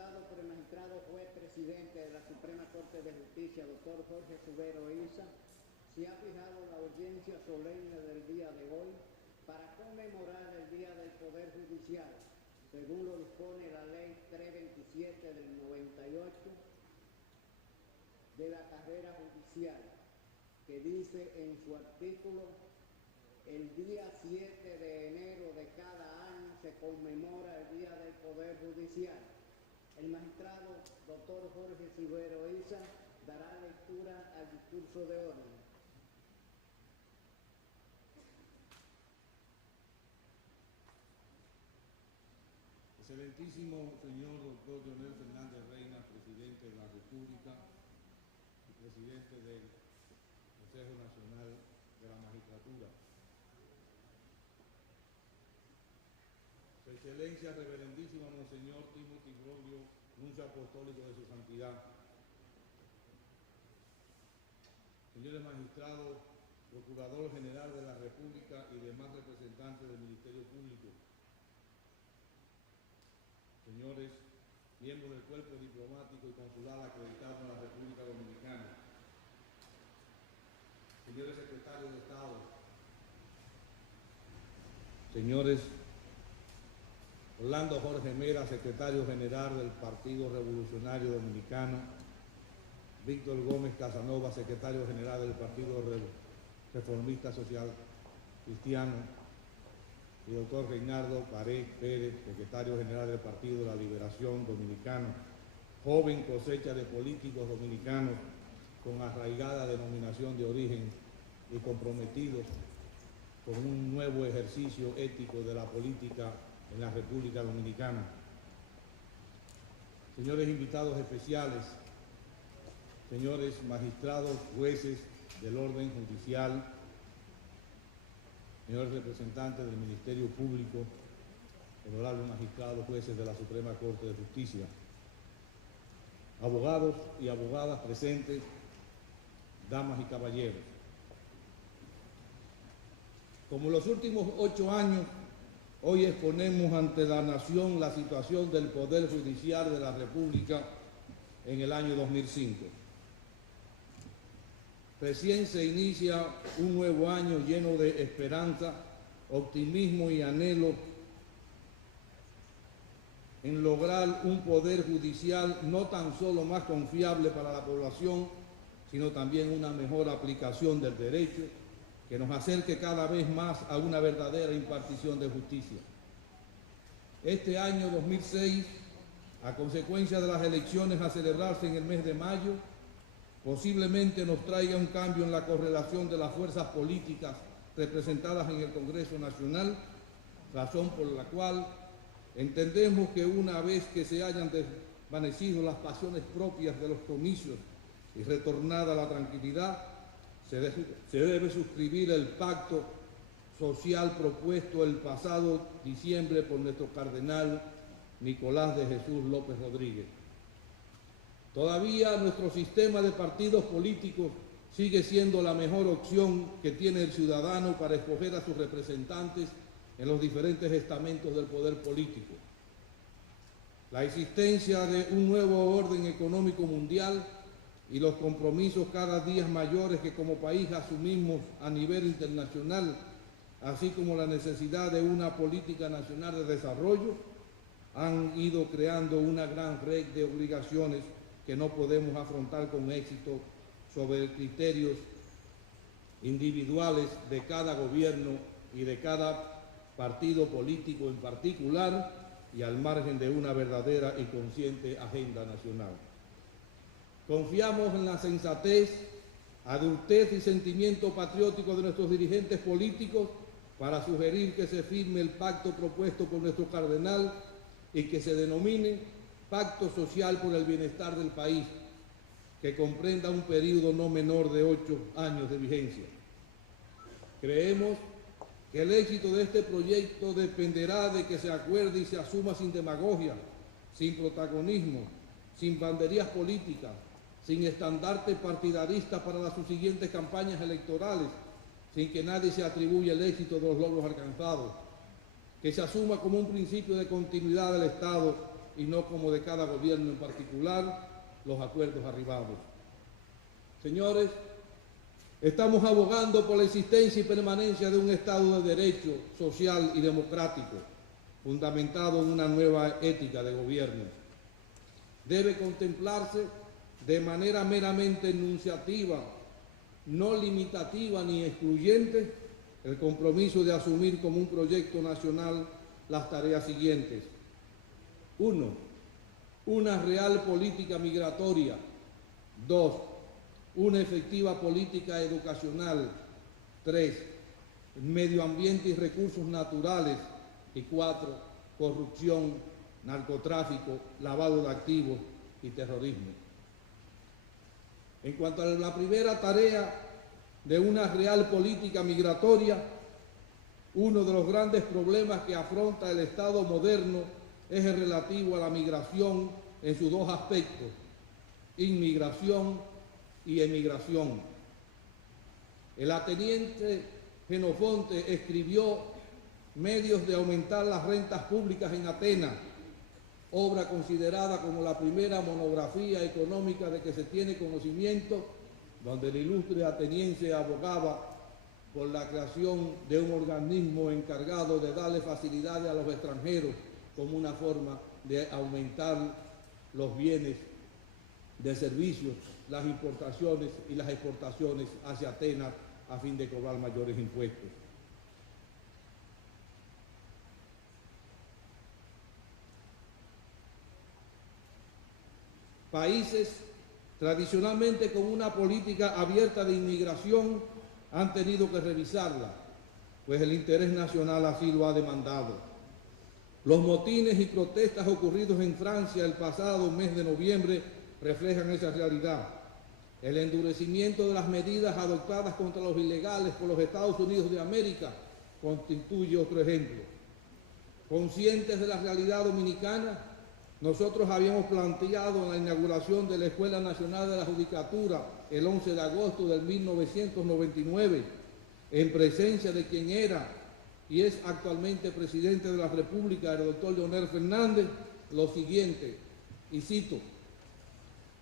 Diputado por el magistrado juez presidente de la Suprema Corte de Justicia, doctor Jorge Subero Isa, se ha fijado la audiencia solemne del día de hoy para conmemorar el Día del Poder Judicial, según lo dispone la Ley 327 del 98 de la carrera judicial, que dice en su artículo: el día 7 de enero de cada año se conmemora el Día del Poder Judicial. El magistrado doctor Jorge Subero Isa dará lectura al discurso de orden. Excelentísimo señor doctor Leonel Fernández Reina, presidente de la República y presidente del Consejo Nacional de la Magistratura. Su Excelencia Reverendísima Monseñor Timothy Broglio, Nuncio Apostólico de su Santidad. Señores magistrados, Procurador General de la República y demás representantes del Ministerio Público. Señores miembros del cuerpo diplomático y consular acreditado en la República Dominicana. Señores secretarios de Estado. Señores Orlando Jorge Mera, secretario general del Partido Revolucionario Dominicano. Víctor Gómez Casanova, secretario general del Partido Reformista Social Cristiano. Y doctor Reinaldo Pared Pérez, secretario general del Partido de la Liberación Dominicano. Joven cosecha de políticos dominicanos con arraigada denominación de origen y comprometidos con un nuevo ejercicio ético de la política en la República Dominicana. Señores invitados especiales, señores magistrados, jueces del orden judicial, señores representantes del Ministerio Público, honorables magistrados, jueces de la Suprema Corte de Justicia, abogados y abogadas presentes, damas y caballeros. Como en los últimos 8 años, hoy exponemos ante la nación la situación del Poder Judicial de la República en el año 2005. Recién se inicia un nuevo año lleno de esperanza, optimismo y anhelo en lograr un poder judicial no tan solo más confiable para la población, sino también una mejor aplicación del derecho que nos acerque cada vez más a una verdadera impartición de justicia. Este año 2006, a consecuencia de las elecciones a celebrarse en el mes de mayo, posiblemente nos traiga un cambio en la correlación de las fuerzas políticas representadas en el Congreso Nacional, razón por la cual entendemos que una vez que se hayan desvanecido las pasiones propias de los comicios y retornada la tranquilidad, se debe suscribir el pacto social propuesto el pasado diciembre por nuestro cardenal Nicolás de Jesús López Rodríguez. Todavía nuestro sistema de partidos políticos sigue siendo la mejor opción que tiene el ciudadano para escoger a sus representantes en los diferentes estamentos del poder político. La existencia de un nuevo orden económico mundial y los compromisos cada día mayores que como país asumimos a nivel internacional, así como la necesidad de una política nacional de desarrollo, han ido creando una gran red de obligaciones que no podemos afrontar con éxito sobre criterios individuales de cada gobierno y de cada partido político en particular y al margen de una verdadera y consciente agenda nacional. Confiamos en la sensatez, adultez y sentimiento patriótico de nuestros dirigentes políticos para sugerir que se firme el pacto propuesto por nuestro cardenal y que se denomine Pacto Social por el Bienestar del País, que comprenda un periodo no menor de 8 años de vigencia. Creemos que el éxito de este proyecto dependerá de que se acuerde y se asuma sin demagogia, sin protagonismo, sin banderías políticas, sin estandarte partidarista para las subsiguientes campañas electorales, sin que nadie se atribuya el éxito de los logros alcanzados, que se asuma como un principio de continuidad del Estado y no como de cada gobierno en particular, los acuerdos arribados. Señores, estamos abogando por la existencia y permanencia de un Estado de Derecho social y democrático, fundamentado en una nueva ética de gobierno. Debe contemplarse de manera meramente enunciativa, no limitativa ni excluyente, el compromiso de asumir como un proyecto nacional las tareas siguientes. 1. Una real política migratoria. 2. Una efectiva política educacional. 3. Medio ambiente y recursos naturales. Y 4. Corrupción, narcotráfico, lavado de activos y terrorismo. En cuanto a la primera tarea de una real política migratoria, uno de los grandes problemas que afronta el Estado moderno es el relativo a la migración en sus dos aspectos, inmigración y emigración. El ateniense Jenofonte escribió Medios de aumentar las rentas públicas en Atenas, obra considerada como la primera monografía económica de que se tiene conocimiento, donde el ilustre ateniense abogaba por la creación de un organismo encargado de darle facilidades a los extranjeros como una forma de aumentar los bienes de servicios, las importaciones y las exportaciones hacia Atenas a fin de cobrar mayores impuestos. Países tradicionalmente con una política abierta de inmigración han tenido que revisarla, pues el interés nacional así lo ha demandado. Los motines y protestas ocurridos en Francia el pasado mes de noviembre reflejan esa realidad. El endurecimiento de las medidas adoptadas contra los ilegales por los Estados Unidos de América constituye otro ejemplo. Conscientes de la realidad dominicana, nosotros habíamos planteado en la inauguración de la Escuela Nacional de la Judicatura el 11 de agosto de 1999, en presencia de quien era y es actualmente presidente de la República, el doctor Leonel Fernández, lo siguiente, y cito: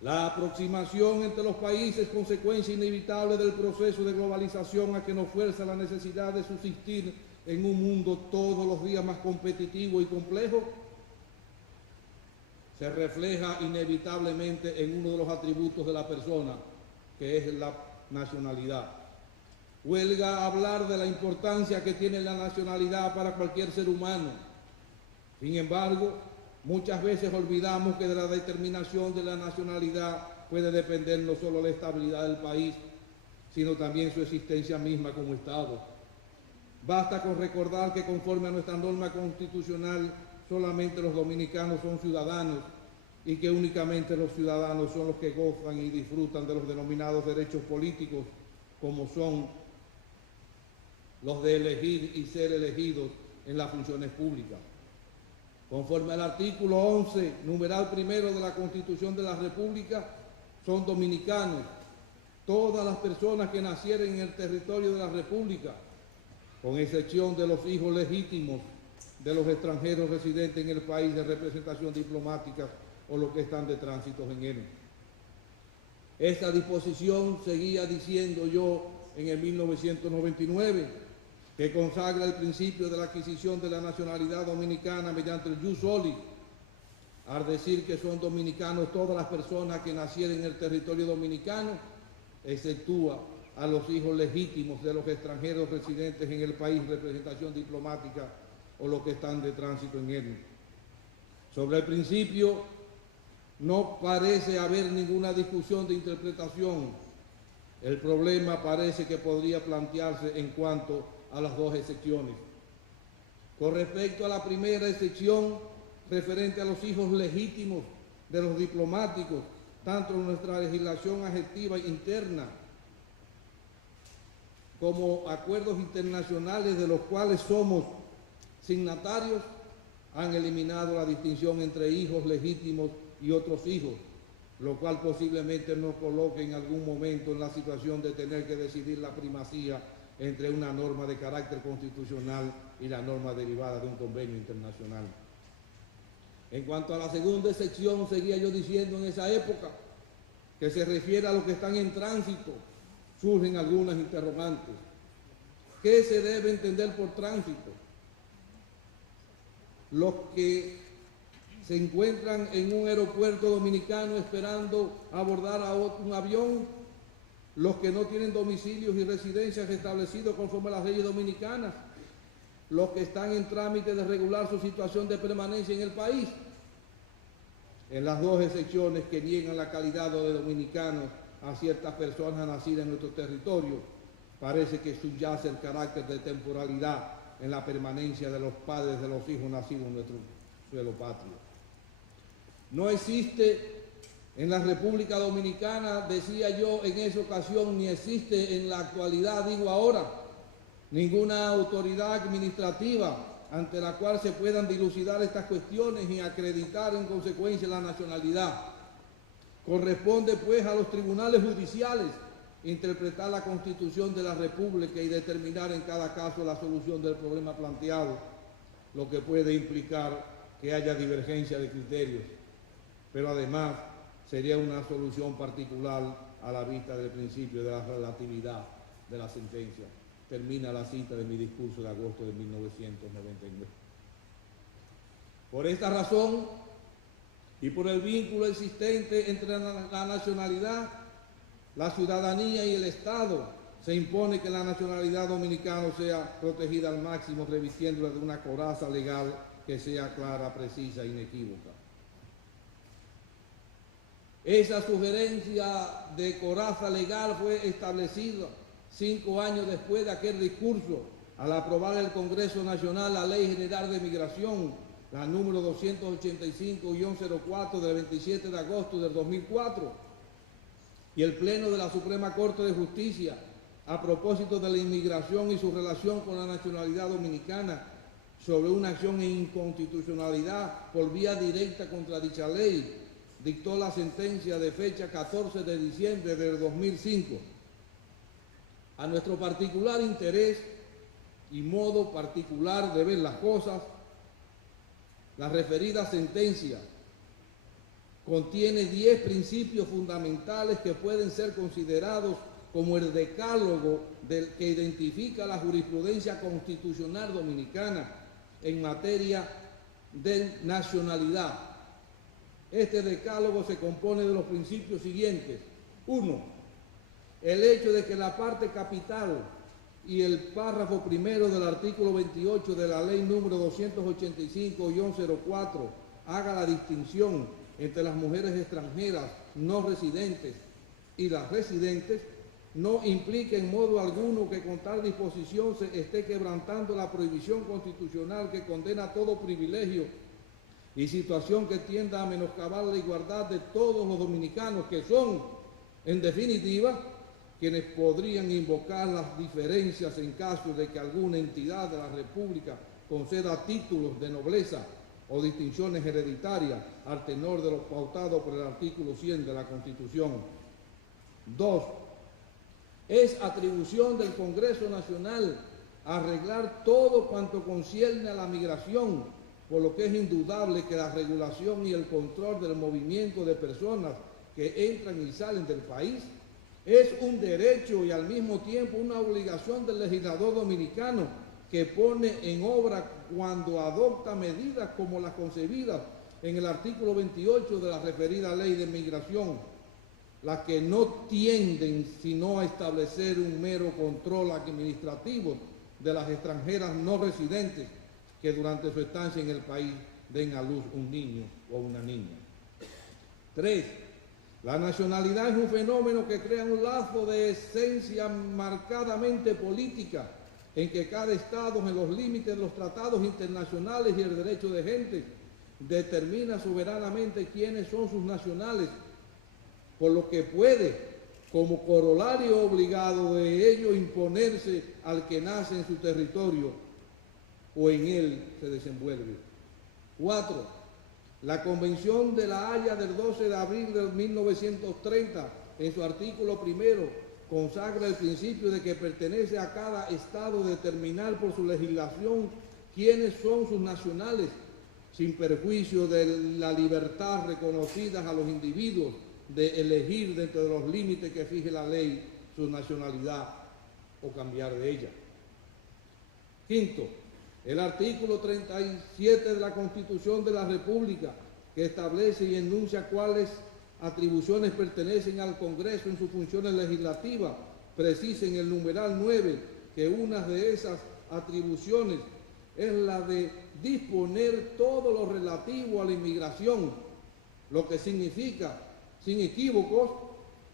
la aproximación entre los países, consecuencia inevitable del proceso de globalización a que nos fuerza la necesidad de subsistir en un mundo todos los días más competitivo y complejo, se refleja inevitablemente en uno de los atributos de la persona, que es la nacionalidad. Huelga hablar de la importancia que tiene la nacionalidad para cualquier ser humano. Sin embargo, muchas veces olvidamos que de la determinación de la nacionalidad puede depender no solo la estabilidad del país, sino también su existencia misma como Estado. Basta con recordar que conforme a nuestra norma constitucional, solamente los dominicanos son ciudadanos y que únicamente los ciudadanos son los que gozan y disfrutan de los denominados derechos políticos, como son los de elegir y ser elegidos en las funciones públicas. Conforme al artículo 11, numeral primero de la Constitución de la República, son dominicanos todas las personas que nacieren en el territorio de la República, con excepción de los hijos legítimos de los extranjeros residentes en el país de representación diplomática o los que están de tránsito en él. Esta disposición seguía diciendo yo en el 1999, que consagra el principio de la adquisición de la nacionalidad dominicana mediante el jus soli, al decir que son dominicanos todas las personas que nacieron en el territorio dominicano, exceptúa a los hijos legítimos de los extranjeros residentes en el país, representación diplomática o los que están de tránsito en él. Sobre el principio, no parece haber ninguna discusión de interpretación. El problema parece que podría plantearse en cuanto a las dos excepciones. Con respecto a la primera excepción, referente a los hijos legítimos de los diplomáticos, tanto en nuestra legislación adjetiva interna como acuerdos internacionales de los cuales somos signatarios, han eliminado la distinción entre hijos legítimos y otros hijos, lo cual posiblemente nos coloque en algún momento en la situación de tener que decidir la primacía entre una norma de carácter constitucional y la norma derivada de un convenio internacional. En cuanto a la segunda sección, seguía yo diciendo en esa época que se refiere a los que están en tránsito, surgen algunas interrogantes. ¿Qué se debe entender por tránsito? Los que se encuentran en un aeropuerto dominicano esperando abordar a un avión, los que no tienen domicilios y residencias establecidos conforme a las leyes dominicanas, los que están en trámite de regular su situación de permanencia en el país. En las dos excepciones que niegan la calidad de dominicanos a ciertas personas nacidas en nuestro territorio, parece que subyace el carácter de temporalidad en la permanencia de los padres de los hijos nacidos en nuestro suelo patrio. No existe en la República Dominicana, decía yo en esa ocasión, ni existe en la actualidad, digo ahora, ninguna autoridad administrativa ante la cual se puedan dilucidar estas cuestiones y acreditar en consecuencia la nacionalidad. Corresponde pues a los tribunales judiciales interpretar la Constitución de la República y determinar en cada caso la solución del problema planteado, lo que puede implicar que haya divergencia de criterios, pero además sería una solución particular a la vista del principio de la relatividad de la sentencia. Termina la cita de mi discurso de agosto de 1999. Por esta razón y por el vínculo existente entre la nacionalidad, la ciudadanía y el Estado, se impone que la nacionalidad dominicana sea protegida al máximo, revistiéndola de una coraza legal que sea clara, precisa e inequívoca. Esa sugerencia de coraza legal fue establecida 5 años después de aquel discurso, al aprobar el Congreso Nacional la Ley General de Migración, la número 285-04 del 27 de agosto del 2004, y el Pleno de la Suprema Corte de Justicia, a propósito de la inmigración y su relación con la nacionalidad dominicana, sobre una acción en inconstitucionalidad por vía directa contra dicha ley, dictó la sentencia de fecha 14 de diciembre del 2005. A nuestro particular interés y modo particular de ver las cosas, la referida sentencia contiene 10 principios fundamentales que pueden ser considerados como el decálogo que identifica la jurisprudencia constitucional dominicana en materia de nacionalidad. Este decálogo se compone de los principios siguientes. 1. El hecho de que la parte capital y el párrafo primero del artículo 28 de la ley número 285-04 haga la distinción entre las mujeres extranjeras no residentes y las residentes, no implica en modo alguno que con tal disposición se esté quebrantando la prohibición constitucional que condena todo privilegio y situación que tienda a menoscabar la igualdad de todos los dominicanos, que son, en definitiva, quienes podrían invocar las diferencias en caso de que alguna entidad de la República conceda títulos de nobleza o distinciones hereditarias al tenor de los pautados por el artículo 100 de la Constitución. 2. Es atribución del Congreso Nacional arreglar todo cuanto concierne a la migración, por lo que es indudable que la regulación y el control del movimiento de personas que entran y salen del país es un derecho y al mismo tiempo una obligación del legislador dominicano, que pone en obra cuando adopta medidas como las concebidas en el artículo 28 de la referida ley de migración, las que no tienden sino a establecer un mero control administrativo de las extranjeras no residentes que durante su estancia en el país den a luz un niño o una niña. 3. La nacionalidad es un fenómeno que crea un lazo de esencia marcadamente política, en que cada Estado, en los límites de los tratados internacionales y el derecho de gente, determina soberanamente quiénes son sus nacionales, por lo que puede, como corolario obligado de ello, imponerse al que nace en su territorio o en él se desenvuelve. 4. La Convención de La Haya del 12 de abril de 1930, en su artículo primero, consagra el principio de que pertenece a cada Estado determinar por su legislación quiénes son sus nacionales, sin perjuicio de la libertad reconocida a los individuos de elegir dentro de los límites que fije la ley su nacionalidad o cambiar de ella. Quinto, el artículo 37 de la Constitución de la República, que establece y enuncia cuáles atribuciones pertenecen al Congreso en sus funciones legislativas, precisa en el numeral 9 que una de esas atribuciones es la de disponer todo lo relativo a la inmigración, lo que significa, sin equívocos,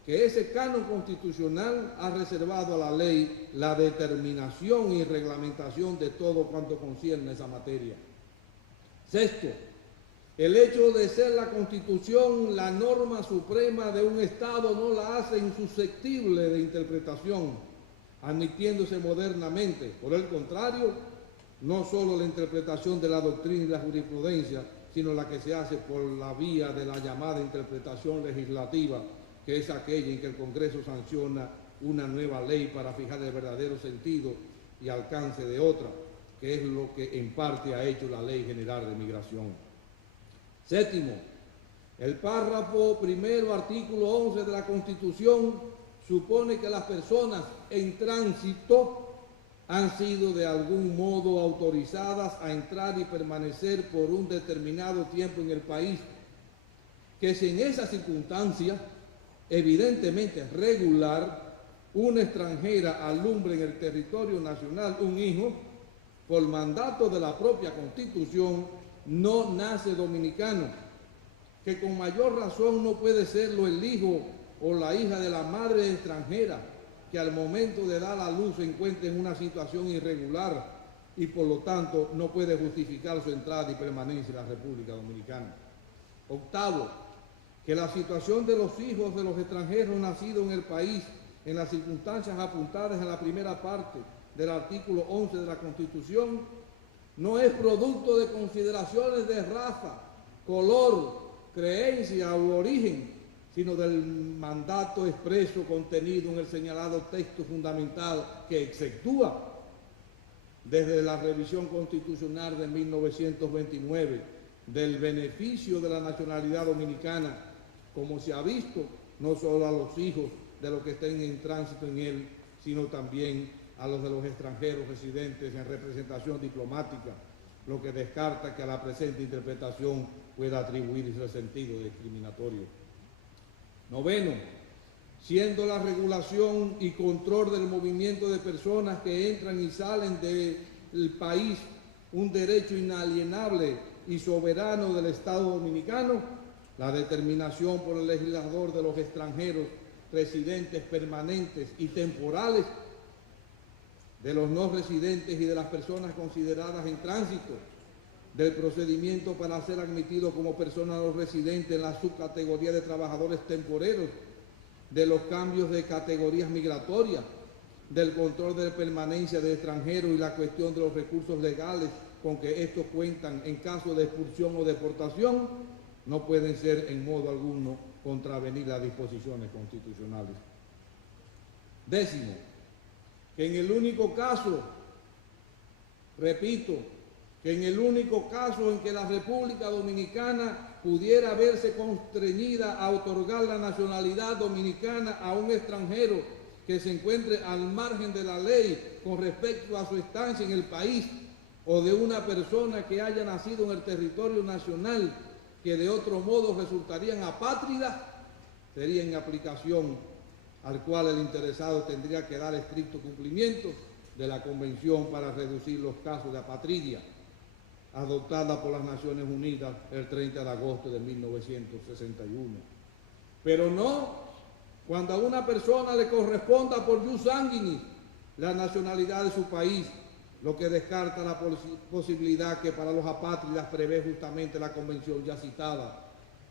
que ese canon constitucional ha reservado a la ley la determinación y reglamentación de todo cuanto concierne a esa materia. Sexto, el hecho de ser la Constitución la norma suprema de un Estado no la hace insusceptible de interpretación, admitiéndose modernamente. Por el contrario, no solo la interpretación de la doctrina y la jurisprudencia, sino la que se hace por la vía de la llamada interpretación legislativa, que es aquella en que el Congreso sanciona una nueva ley para fijar el verdadero sentido y alcance de otra, que es lo que en parte ha hecho la Ley General de Migración. Séptimo, el párrafo primero, artículo 11 de la Constitución, supone que las personas en tránsito han sido de algún modo autorizadas a entrar y permanecer por un determinado tiempo en el país, que si en esa circunstancia evidentemente regular, una extranjera alumbre en el territorio nacional un hijo, por mandato de la propia Constitución, no nace dominicano, que con mayor razón no puede serlo el hijo o la hija de la madre extranjera, que al momento de dar a luz se encuentra en una situación irregular y por lo tanto no puede justificar su entrada y permanencia en la República Dominicana. Octavo, que la situación de los hijos de los extranjeros nacidos en el país en las circunstancias apuntadas en la primera parte del artículo 11 de la Constitución no es producto de consideraciones de raza, color, creencia u origen, sino del mandato expreso contenido en el señalado texto fundamental que exceptúa desde la revisión constitucional de 1929 del beneficio de la nacionalidad dominicana, como se ha visto, no solo a los hijos de los que estén en tránsito en él, sino también a los de los extranjeros residentes en representación diplomática, lo que descarta que a la presente interpretación pueda atribuirse el sentido discriminatorio. Noveno, siendo la regulación y control del movimiento de personas que entran y salen del país un derecho inalienable y soberano del Estado dominicano, la determinación por el legislador de los extranjeros residentes permanentes y temporales, de los no residentes y de las personas consideradas en tránsito, del procedimiento para ser admitido como persona no residente en la subcategoría de trabajadores temporeros, de los cambios de categorías migratorias, del control de permanencia de extranjeros y la cuestión de los recursos legales con que estos cuentan en caso de expulsión o deportación, no pueden ser en modo alguno contravenir las disposiciones constitucionales. Décimo, que en el único caso, repito, que en el único caso en que la República Dominicana pudiera verse constreñida a otorgar la nacionalidad dominicana a un extranjero que se encuentre al margen de la ley con respecto a su estancia en el país, o de una persona que haya nacido en el territorio nacional que de otro modo resultarían apátridas, sería en aplicación al cual el interesado tendría que dar estricto cumplimiento de la Convención para reducir los casos de apatridia, adoptada por las Naciones Unidas el 30 de agosto de 1961. Pero no cuando a una persona le corresponda por jus sanguinis la nacionalidad de su país, lo que descarta la posibilidad que para los apátridas prevé justamente la Convención ya citada,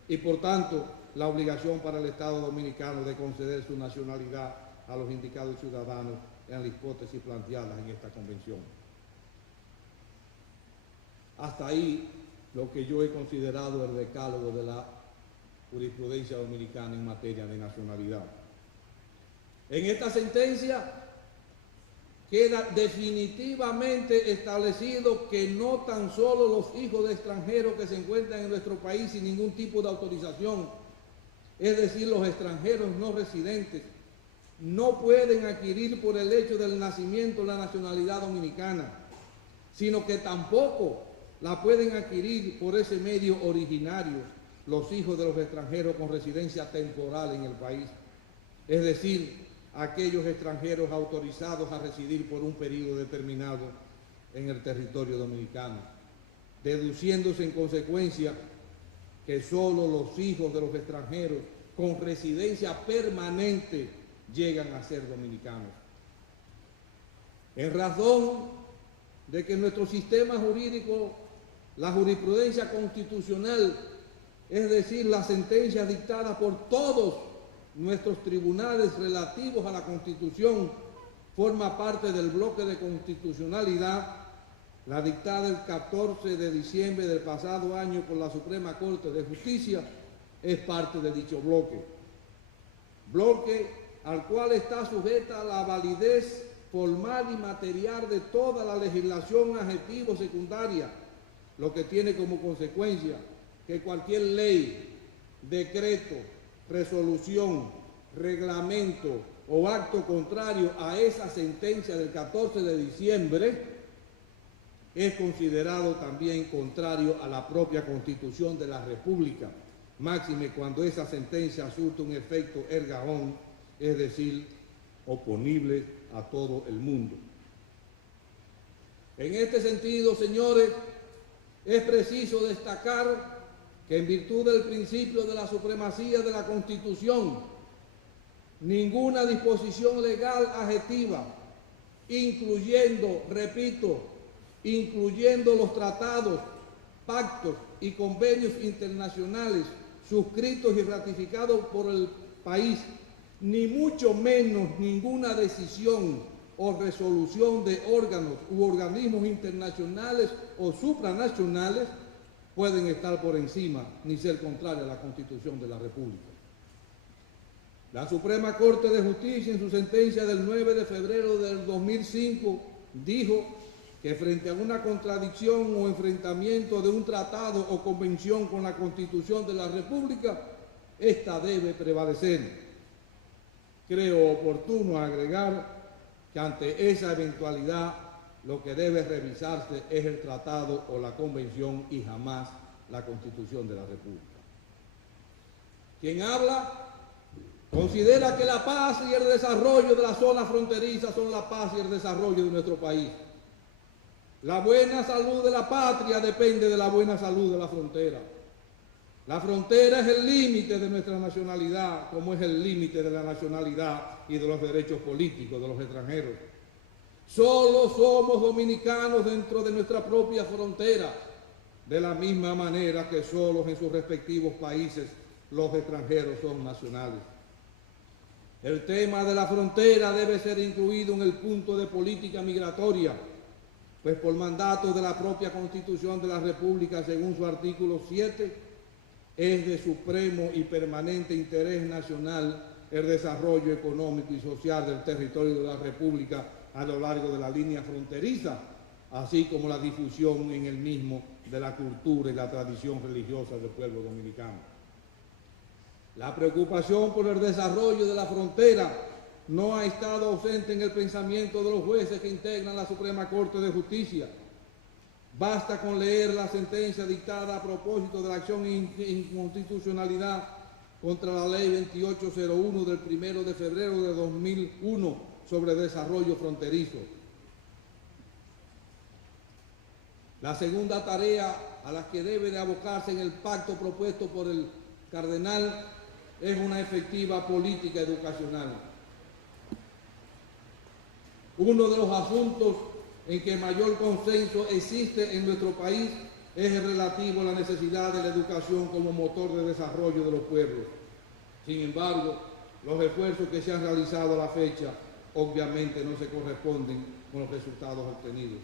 y por tanto la obligación para el Estado dominicano de conceder su nacionalidad a los indicados ciudadanos en la hipótesis planteadas en esta Convención. Hasta ahí lo que yo he considerado el decálogo de la jurisprudencia dominicana en materia de nacionalidad. En esta sentencia queda definitivamente establecido que no tan solo los hijos de extranjeros que se encuentran en nuestro país sin ningún tipo de autorización, es decir, los extranjeros no residentes, no pueden adquirir por el hecho del nacimiento la nacionalidad dominicana, sino que tampoco la pueden adquirir por ese medio originario los hijos de los extranjeros con residencia temporal en el país, es decir, aquellos extranjeros autorizados a residir por un periodo determinado en el territorio dominicano, deduciéndose en consecuencia que solo los hijos de los extranjeros con residencia permanente llegan a ser dominicanos. En razón de que nuestro sistema jurídico, la jurisprudencia constitucional, es decir, las sentencias dictadas por todos nuestros tribunales relativos a la Constitución, forma parte del bloque de constitucionalidad, la dictada el 14 de diciembre del pasado año por la Suprema Corte de Justicia, es parte de dicho bloque al cual está sujeta la validez formal y material de toda la legislación adjetivo secundaria, lo que tiene como consecuencia que cualquier ley, decreto, resolución, reglamento o acto contrario a esa sentencia del 14 de diciembre es considerado también contrario a la propia Constitución de la República, máxime cuando esa sentencia surte un efecto erga omnes, es decir, oponible a todo el mundo. En este sentido, señores, es preciso destacar que en virtud del principio de la supremacía de la Constitución, ninguna disposición legal adjetiva, incluyendo, repito, incluyendo los tratados, pactos y convenios internacionales suscritos y ratificados por el país, ni mucho menos ninguna decisión o resolución de órganos u organismos internacionales o supranacionales pueden estar por encima ni ser contrarias a la Constitución de la República. La Suprema Corte de Justicia, en su sentencia del 9 de febrero del 2005, dijo que frente a una contradicción o enfrentamiento de un tratado o convención con la Constitución de la República, esta debe prevalecer. Creo oportuno agregar que ante esa eventualidad lo que debe revisarse es el tratado o la convención y jamás la Constitución de la República. Quien habla considera que la paz y el desarrollo de la zona fronteriza son la paz y el desarrollo de nuestro país. La buena salud de la patria depende de la buena salud de la frontera. La frontera es el límite de nuestra nacionalidad, como es el límite de la nacionalidad y de los derechos políticos de los extranjeros. Solo somos dominicanos dentro de nuestra propia frontera, de la misma manera que solos en sus respectivos países los extranjeros son nacionales. El tema de la frontera debe ser incluido en el punto de política migratoria, pues por mandato de la propia Constitución de la República, según su artículo 7, es de supremo y permanente interés nacional el desarrollo económico y social del territorio de la República a lo largo de la línea fronteriza, así como la difusión en el mismo de la cultura y la tradición religiosa del pueblo dominicano. La preocupación por el desarrollo de la frontera no ha estado ausente en el pensamiento de los jueces que integran la Suprema Corte de Justicia. Basta con leer la sentencia dictada a propósito de la acción de inconstitucionalidad contra la Ley 2801 del 1 de febrero de 2001 sobre desarrollo fronterizo. La segunda tarea a la que debe de abocarse en el pacto propuesto por el cardenal es una efectiva política educacional. Uno de los asuntos en que mayor consenso existe en nuestro país es el relativo a la necesidad de la educación como motor de desarrollo de los pueblos. Sin embargo, los esfuerzos que se han realizado a la fecha obviamente no se corresponden con los resultados obtenidos.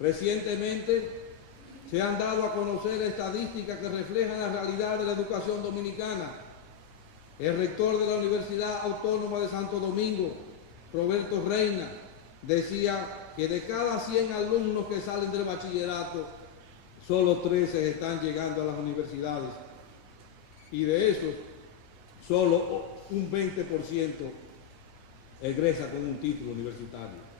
Recientemente se han dado a conocer estadísticas que reflejan la realidad de la educación dominicana. El rector de la Universidad Autónoma de Santo Domingo, Roberto Reina, decía que de cada 100 alumnos que salen del bachillerato, solo 13 están llegando a las universidades, y de esos, solo un 20% egresa con un título universitario.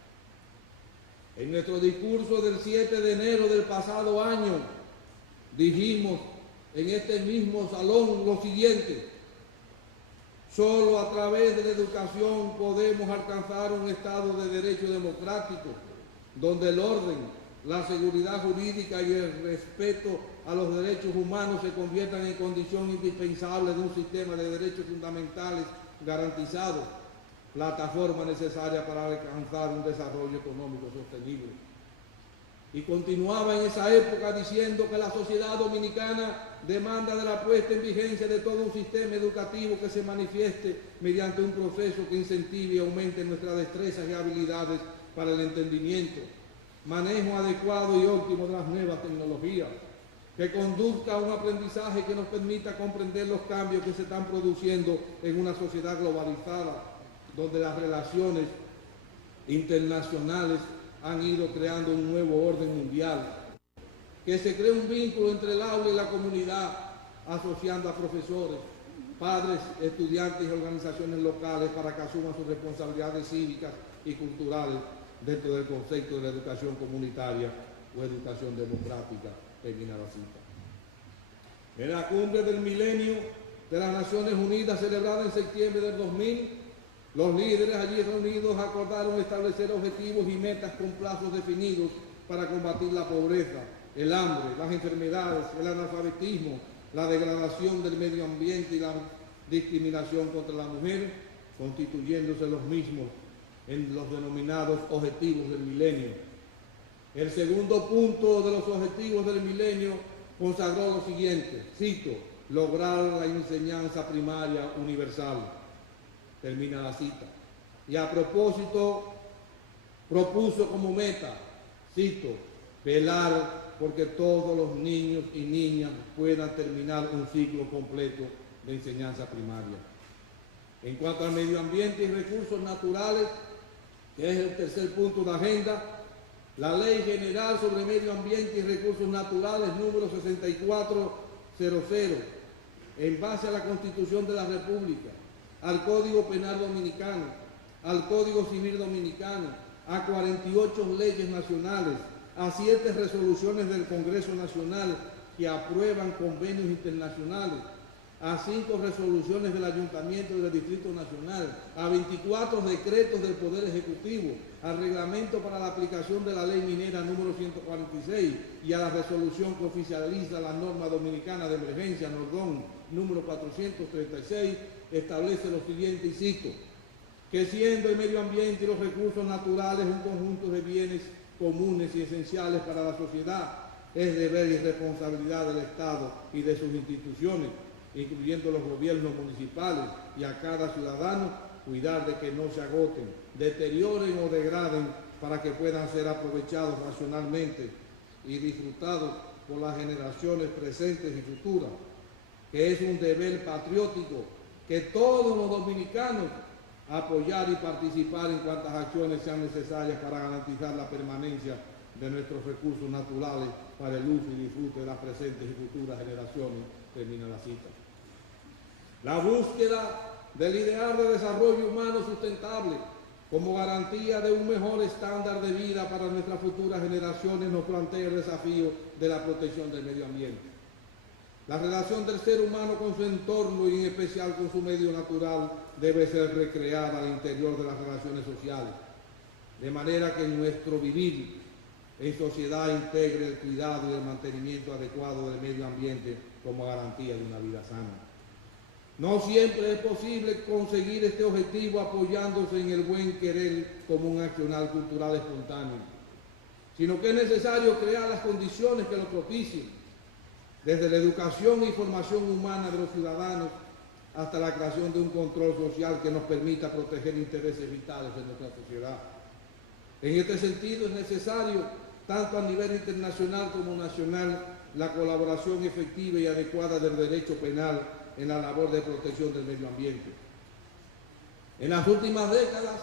En nuestro discurso del 7 de enero del pasado año, dijimos en este mismo salón lo siguiente: solo a través de la educación podemos alcanzar un Estado de derecho democrático, donde el orden, la seguridad jurídica y el respeto a los derechos humanos se conviertan en condición indispensable de un sistema de derechos fundamentales garantizados, plataforma necesaria para alcanzar un desarrollo económico sostenible. Y continuaba en esa época diciendo que la sociedad dominicana demanda de la puesta en vigencia de todo un sistema educativo que se manifieste mediante un proceso que incentive y aumente nuestras destrezas y habilidades para el entendimiento, manejo adecuado y óptimo de las nuevas tecnologías, que conduzca a un aprendizaje que nos permita comprender los cambios que se están produciendo en una sociedad globalizada, donde las relaciones internacionales han ido creando un nuevo orden mundial, que se cree un vínculo entre el aula y la comunidad, asociando a profesores, padres, estudiantes y organizaciones locales para que asuman sus responsabilidades cívicas y culturales dentro del concepto de la educación comunitaria o educación democrática. Termina la cita. En la cumbre del milenio de las Naciones Unidas celebrada en septiembre del 2000, los líderes allí reunidos acordaron establecer objetivos y metas con plazos definidos para combatir la pobreza, el hambre, las enfermedades, el analfabetismo, la degradación del medio ambiente y la discriminación contra la mujer, constituyéndose los mismos en los denominados objetivos del milenio. El segundo punto de los objetivos del milenio consagró lo siguiente, cito: lograr la enseñanza primaria universal. Termina la cita. Y a propósito, propuso como meta, cito: velar porque todos los niños y niñas puedan terminar un ciclo completo de enseñanza primaria. En cuanto al medio ambiente y recursos naturales, que es el tercer punto de agenda, la Ley General sobre Medio Ambiente y Recursos Naturales número 6400, en base a la Constitución de la República, al Código Penal Dominicano, al Código Civil Dominicano, a 48 leyes nacionales, a 7 resoluciones del Congreso Nacional que aprueban convenios internacionales, a 5 resoluciones del Ayuntamiento del Distrito Nacional, a 24 decretos del Poder Ejecutivo, al reglamento para la aplicación de la Ley Minera número 146 y a la resolución que oficializa la norma dominicana de emergencia NORDON número 436, establece lo siguiente, y cito: que siendo el medio ambiente y los recursos naturales un conjunto de bienes comunes y esenciales para la sociedad, es deber y responsabilidad del Estado y de sus instituciones, incluyendo los gobiernos municipales, y a cada ciudadano cuidar de que no se agoten, deterioren o degraden, para que puedan ser aprovechados racionalmente y disfrutados por las generaciones presentes y futuras, que es un deber patriótico que todos los dominicanos apoyar y participar en cuantas acciones sean necesarias para garantizar la permanencia de nuestros recursos naturales para el uso y disfrute de las presentes y futuras generaciones. Termina la cita. La búsqueda del ideal de desarrollo humano sustentable como garantía de un mejor estándar de vida para nuestras futuras generaciones nos plantea el desafío de la protección del medio ambiente. La relación del ser humano con su entorno y en especial con su medio natural debe ser recreada al interior de las relaciones sociales, de manera que en nuestro vivir en sociedad integre el cuidado y el mantenimiento adecuado del medio ambiente como garantía de una vida sana. No siempre es posible conseguir este objetivo apoyándose en el buen querer como un accionar cultural espontáneo, sino que es necesario crear las condiciones que lo propicien, desde la educación y formación humana de los ciudadanos hasta la creación de un control social que nos permita proteger intereses vitales de nuestra sociedad. En este sentido es necesario, tanto a nivel internacional como nacional, la colaboración efectiva y adecuada del derecho penal en la labor de protección del medio ambiente. En las últimas décadas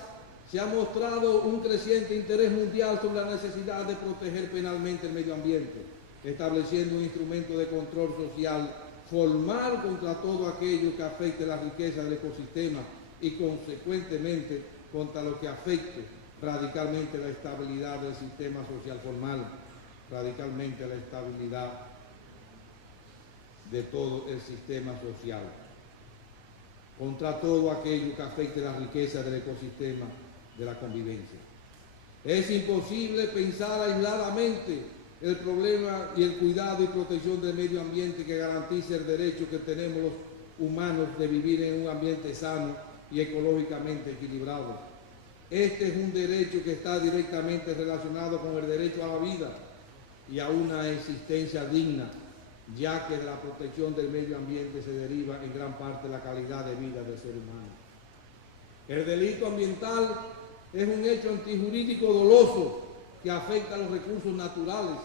se ha mostrado un creciente interés mundial sobre la necesidad de proteger penalmente el medio ambiente, estableciendo un instrumento de control social formal contra todo aquello que afecte la riqueza del ecosistema y consecuentemente contra lo que afecte radicalmente la estabilidad del sistema social formal, radicalmente la estabilidad de todo el sistema social, contra todo aquello que afecte la riqueza del ecosistema de la convivencia. Es imposible pensar aisladamente el problema y el cuidado y protección del medio ambiente que garantice el derecho que tenemos los humanos de vivir en un ambiente sano y ecológicamente equilibrado. Este es un derecho que está directamente relacionado con el derecho a la vida y a una existencia digna, ya que de la protección del medio ambiente se deriva en gran parte la calidad de vida del ser humano. El delito ambiental es un hecho antijurídico doloso que afecta a los recursos naturales,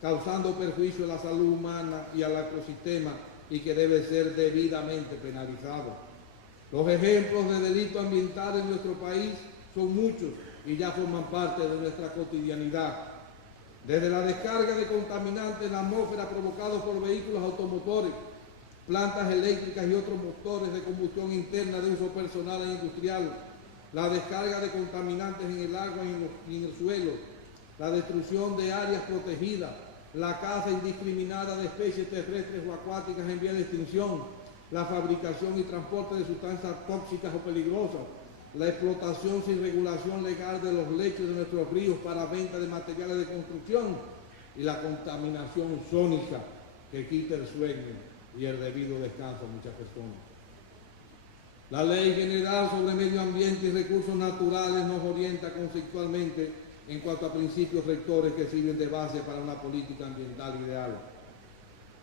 causando perjuicio a la salud humana y al ecosistema y que debe ser debidamente penalizado. Los ejemplos de delito ambiental en nuestro país son muchos y ya forman parte de nuestra cotidianidad. Desde la descarga de contaminantes en la atmósfera provocados por vehículos automotores, plantas eléctricas y otros motores de combustión interna de uso personal e industrial, la descarga de contaminantes en el agua y en el suelo, la destrucción de áreas protegidas, la caza indiscriminada de especies terrestres o acuáticas en vía de extinción, la fabricación y transporte de sustancias tóxicas o peligrosas, la explotación sin regulación legal de los lechos de nuestros ríos para venta de materiales de construcción y la contaminación sónica que quita el sueño y el debido descanso a muchas personas. La Ley General sobre Medio Ambiente y Recursos Naturales nos orienta conceptualmente en cuanto a principios rectores que sirven de base para una política ambiental ideal.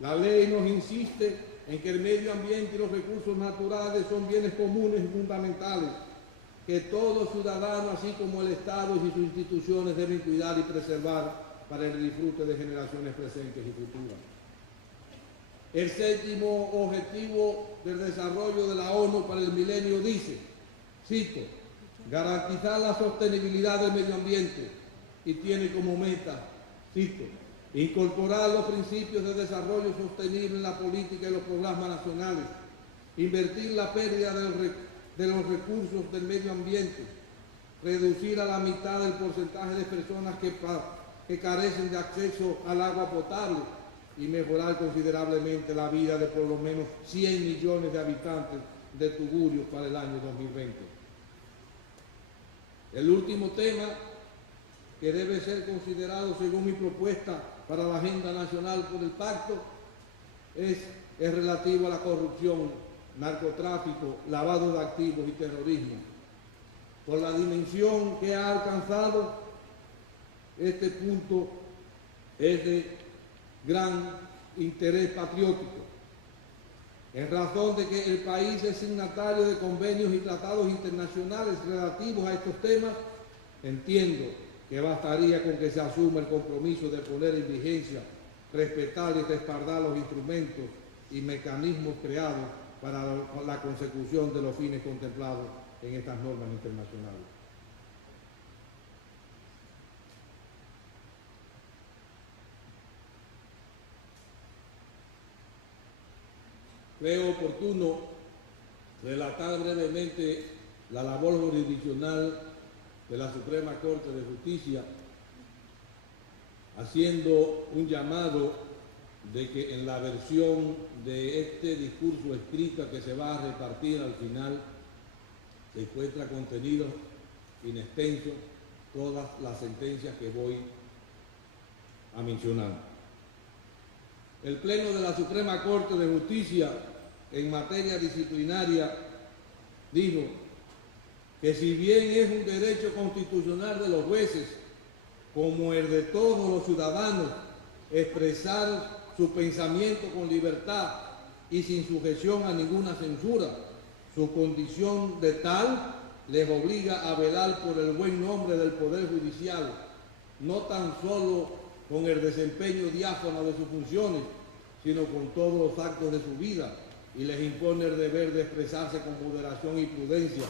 La ley nos insiste en que el medio ambiente y los recursos naturales son bienes comunes y fundamentales que todo ciudadano, así como el Estado y sus instituciones, deben cuidar y preservar para el disfrute de generaciones presentes y futuras. El séptimo objetivo del desarrollo de la ONU para el milenio dice, cito, garantizar la sostenibilidad del medio ambiente y tiene como meta, cito, incorporar los principios de desarrollo sostenible en la política y los programas nacionales, invertir la pérdida de los recursos del medio ambiente, reducir a la mitad el porcentaje de personas que carecen de acceso al agua potable y mejorar considerablemente la vida de por lo menos 100 millones de habitantes de Tugurio para el año 2020. El último tema que debe ser considerado según mi propuesta para la Agenda Nacional por el Pacto es relativo a la corrupción, narcotráfico, lavado de activos y terrorismo. Por la dimensión que ha alcanzado, este punto es de gran interés patriótico, en razón de que el país es signatario de convenios y tratados internacionales relativos a estos temas. Entiendo que bastaría con que se asuma el compromiso de poner en vigencia, respetar y respaldar los instrumentos y mecanismos creados para la consecución de los fines contemplados en estas normas internacionales. Creo oportuno relatar brevemente la labor jurisdiccional de la Suprema Corte de Justicia, haciendo un llamado de que en la versión de este discurso escrita que se va a repartir al final se encuentra contenido in extenso todas las sentencias que voy a mencionar. El Pleno de la Suprema Corte de Justicia en materia disciplinaria dijo que si bien es un derecho constitucional de los jueces, como el de todos los ciudadanos, expresar su pensamiento con libertad y sin sujeción a ninguna censura, su condición de tal les obliga a velar por el buen nombre del Poder Judicial, no tan solo con el desempeño diáfano de sus funciones, sino con todos los actos de su vida, y les impone el deber de expresarse con moderación y prudencia,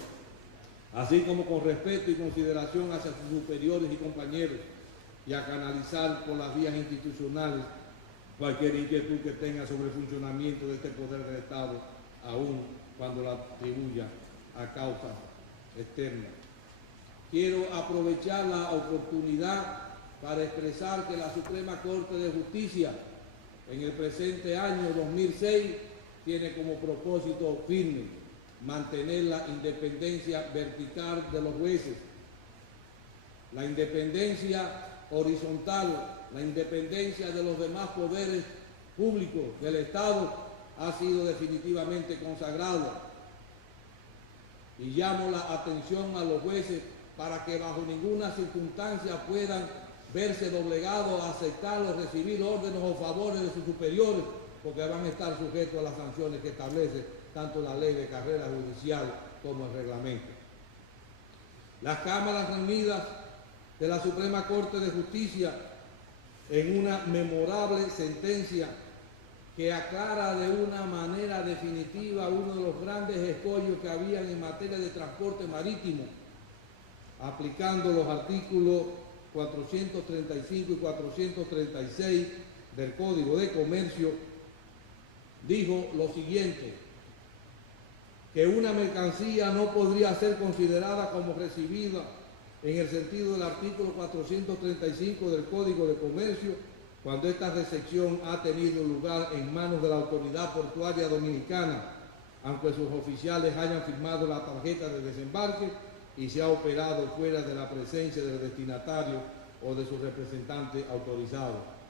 así como con respeto y consideración hacia sus superiores y compañeros, y a canalizar por las vías institucionales cualquier inquietud que tenga sobre el funcionamiento de este poder del Estado, aun cuando la atribuya a causas externas. Quiero aprovechar la oportunidad para expresar que la Suprema Corte de Justicia en el presente año 2006 tiene como propósito firme mantener la independencia vertical de los jueces, la independencia horizontal, la independencia de los demás poderes públicos del Estado ha sido definitivamente consagrada. Y llamo la atención a los jueces para que bajo ninguna circunstancia puedan verse doblegados a aceptar o recibir órdenes o favores de sus superiores, porque van a estar sujetos a las sanciones que establece tanto la ley de carrera judicial como el reglamento. Las cámaras reunidas de la Suprema Corte de Justicia, en una memorable sentencia que aclara de una manera definitiva uno de los grandes escollos que habían en materia de transporte marítimo, aplicando los artículos 435 y 436 del Código de Comercio, dijo lo siguiente: que una mercancía no podría ser considerada como recibida en el sentido del artículo 435 del Código de Comercio cuando esta recepción ha tenido lugar en manos de la autoridad portuaria dominicana, aunque sus oficiales hayan firmado la tarjeta de desembarque y se ha operado fuera de la presencia del destinatario o de su representante autorizado.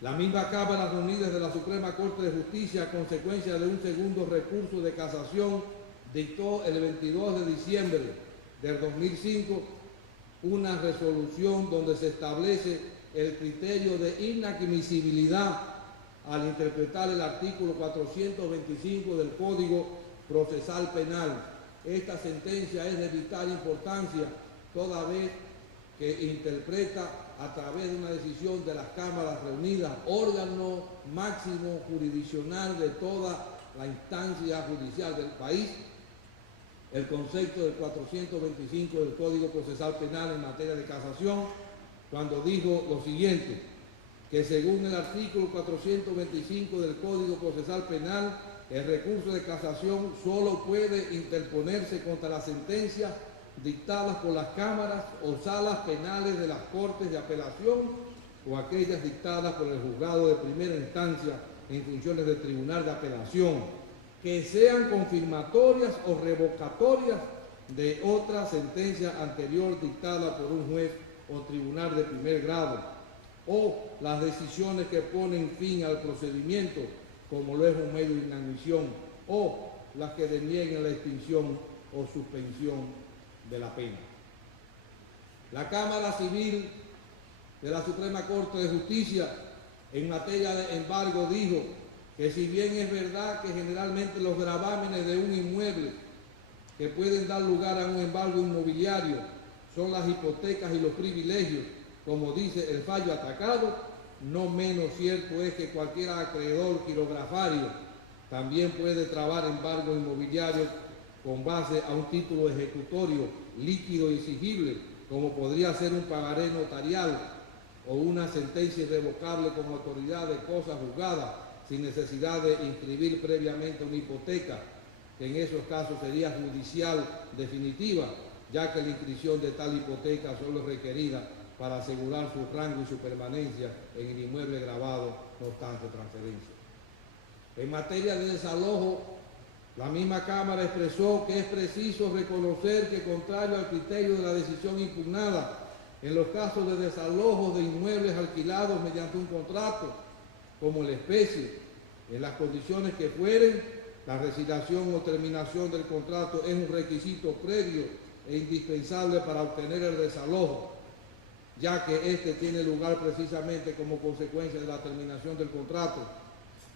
La misma Cámara Reunida de la Suprema Corte de Justicia, a consecuencia de un segundo recurso de casación, dictó el 22 de diciembre del 2005 una resolución donde se establece el criterio de inadmisibilidad al interpretar el artículo 425 del Código Procesal Penal. Esta sentencia es de vital importancia toda vez que interpreta a través de una decisión de las Cámaras Reunidas, órgano máximo jurisdiccional de toda la instancia judicial del país, el concepto del 425 del Código Procesal Penal en materia de casación, cuando dijo lo siguiente: que según el artículo 425 del Código Procesal Penal, el recurso de casación solo puede interponerse contra las sentencias dictadas por las cámaras o salas penales de las Cortes de Apelación o aquellas dictadas por el juzgado de primera instancia en funciones del Tribunal de Apelación, que sean confirmatorias o revocatorias de otra sentencia anterior dictada por un juez o tribunal de primer grado, o las decisiones que ponen fin al procedimiento, como lo es un medio de inadmisión, o las que denieguen la extinción o suspensión de la pena. La Cámara Civil de la Suprema Corte de Justicia en materia de embargo dijo que si bien es verdad que generalmente los gravámenes de un inmueble que pueden dar lugar a un embargo inmobiliario son las hipotecas y los privilegios, como dice el fallo atacado, no menos cierto es que cualquier acreedor quirografario también puede trabar embargo inmobiliario con base a un título ejecutorio líquido y exigible, como podría ser un pagaré notarial o una sentencia irrevocable con autoridad de cosa juzgada, sin necesidad de inscribir previamente una hipoteca, que en esos casos sería judicial definitiva, ya que la inscripción de tal hipoteca solo es requerida para asegurar su rango y su permanencia en el inmueble gravado, no obstante transferencia. En materia de desalojo, la misma Cámara expresó que es preciso reconocer que, contrario al criterio de la decisión impugnada, en los casos de desalojo de inmuebles alquilados mediante un contrato, como la especie, en las condiciones que fueren, la resiliación o terminación del contrato es un requisito previo e indispensable para obtener el desalojo, ya que éste tiene lugar precisamente como consecuencia de la terminación del contrato,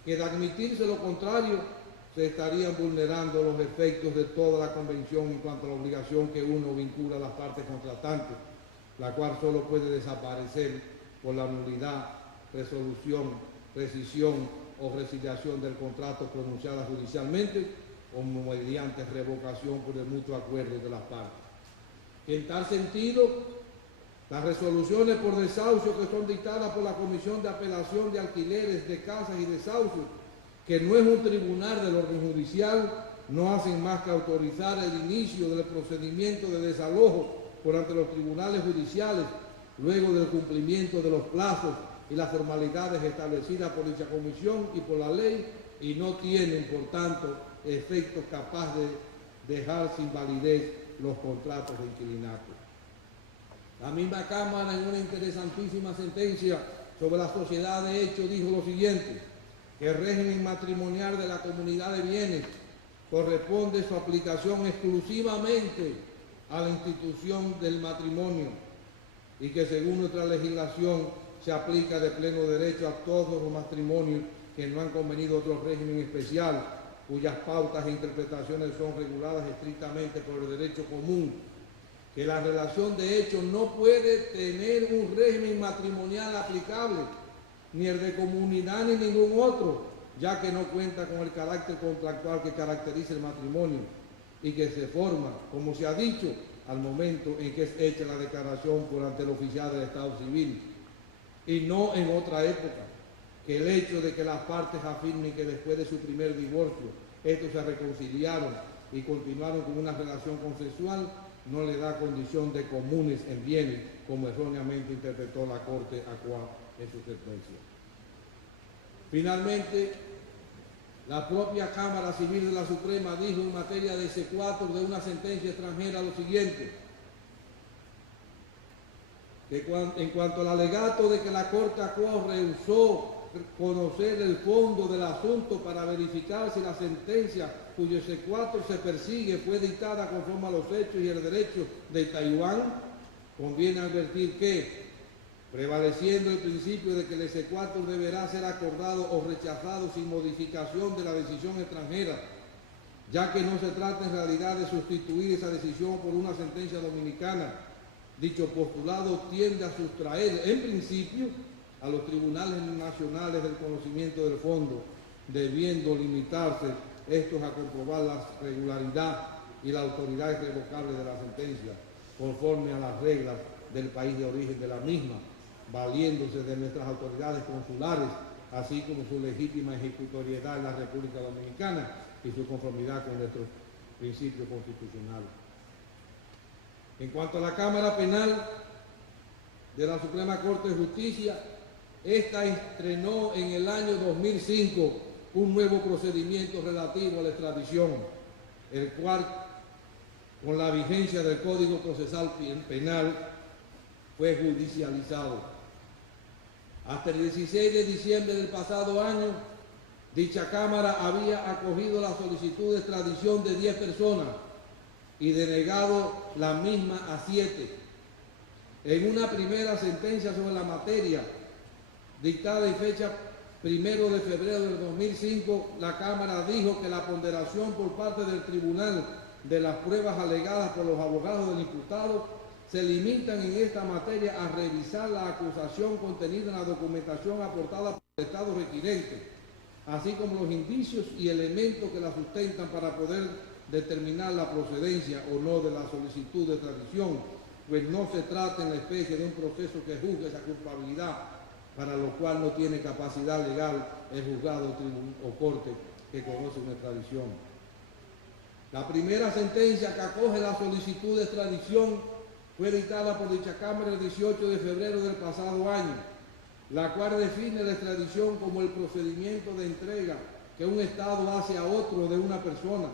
que de admitirse lo contrario, se estarían vulnerando los efectos de toda la convención en cuanto a la obligación que uno vincula a las partes contratantes, la cual solo puede desaparecer por la nulidad, resolución, rescisión o resiliación del contrato pronunciada judicialmente, o mediante revocación por el mutuo acuerdo de las partes. En tal sentido, las resoluciones por desahucio que son dictadas por la Comisión de Apelación de Alquileres de Casas y Desahucios, que no es un tribunal del orden judicial, no hacen más que autorizar el inicio del procedimiento de desalojo por ante los tribunales judiciales, luego del cumplimiento de los plazos y las formalidades establecidas por dicha comisión y por la ley, y no tienen, por tanto, efectos capaces de dejar sin validez los contratos de inquilinato. La misma Cámara, en una interesantísima sentencia sobre la sociedad de hecho, dijo lo siguiente: que el régimen matrimonial de la comunidad de bienes corresponde su aplicación exclusivamente a la institución del matrimonio y que según nuestra legislación se aplica de pleno derecho a todos los matrimonios que no han convenido otro régimen especial, cuyas pautas e interpretaciones son reguladas estrictamente por el derecho común, que la relación de hecho no puede tener un régimen matrimonial aplicable, ni el de comunidad ni ningún otro, ya que no cuenta con el carácter contractual que caracteriza el matrimonio y que se forma, como se ha dicho, al momento en que es hecha la declaración por ante el oficial del Estado Civil, y no en otra época, que el hecho de que las partes afirmen que después de su primer divorcio estos se reconciliaron y continuaron con una relación consensual no le da condición de comunes en bienes, como erróneamente interpretó la Corte Aqua en su sentencia. Finalmente, la propia Cámara Civil de la Suprema dijo en materia de secuatro de una sentencia extranjera lo siguiente: que en cuanto al alegato de que la Corte Aqua rehusó conocer el fondo del asunto para verificar si la sentencia cuyo secuatro se persigue fue dictada conforme a los hechos y el derecho de Taiwán, conviene advertir que, prevaleciendo el principio de que el secuatro deberá ser acordado o rechazado sin modificación de la decisión extranjera, ya que no se trata en realidad de sustituir esa decisión por una sentencia dominicana, dicho postulado tiende a sustraer, en principio, a los tribunales nacionales del conocimiento del fondo, debiendo limitarse estos a comprobar la regularidad y la autoridad irrevocable de la sentencia, conforme a las reglas del país de origen de la misma, valiéndose de nuestras autoridades consulares, así como su legítima ejecutoriedad en la República Dominicana y su conformidad con nuestros principios constitucionales. En cuanto a la Cámara Penal de la Suprema Corte de Justicia, esta estrenó en el año 2005 un nuevo procedimiento relativo a la extradición, el cual, con la vigencia del Código Procesal Penal, fue judicializado. Hasta el 16 de diciembre del pasado año, dicha Cámara había acogido la solicitud de extradición de 10 personas y denegado la misma a 7. En una primera sentencia sobre la materia, dictada en fecha 1 de febrero del 2005, la Cámara dijo que la ponderación por parte del tribunal de las pruebas alegadas por los abogados del imputado se limitan en esta materia a revisar la acusación contenida en la documentación aportada por el Estado requirente, así como los indicios y elementos que la sustentan para poder determinar la procedencia o no de la solicitud de extradición, pues no se trata en la especie de un proceso que juzgue esa culpabilidad, para lo cual no tiene capacidad legal el juzgado o corte que conoce una extradición. La primera sentencia que acoge la solicitud de extradición fue dictada por dicha Cámara el 18 de febrero del pasado año, la cual define la extradición como el procedimiento de entrega que un Estado hace a otro de una persona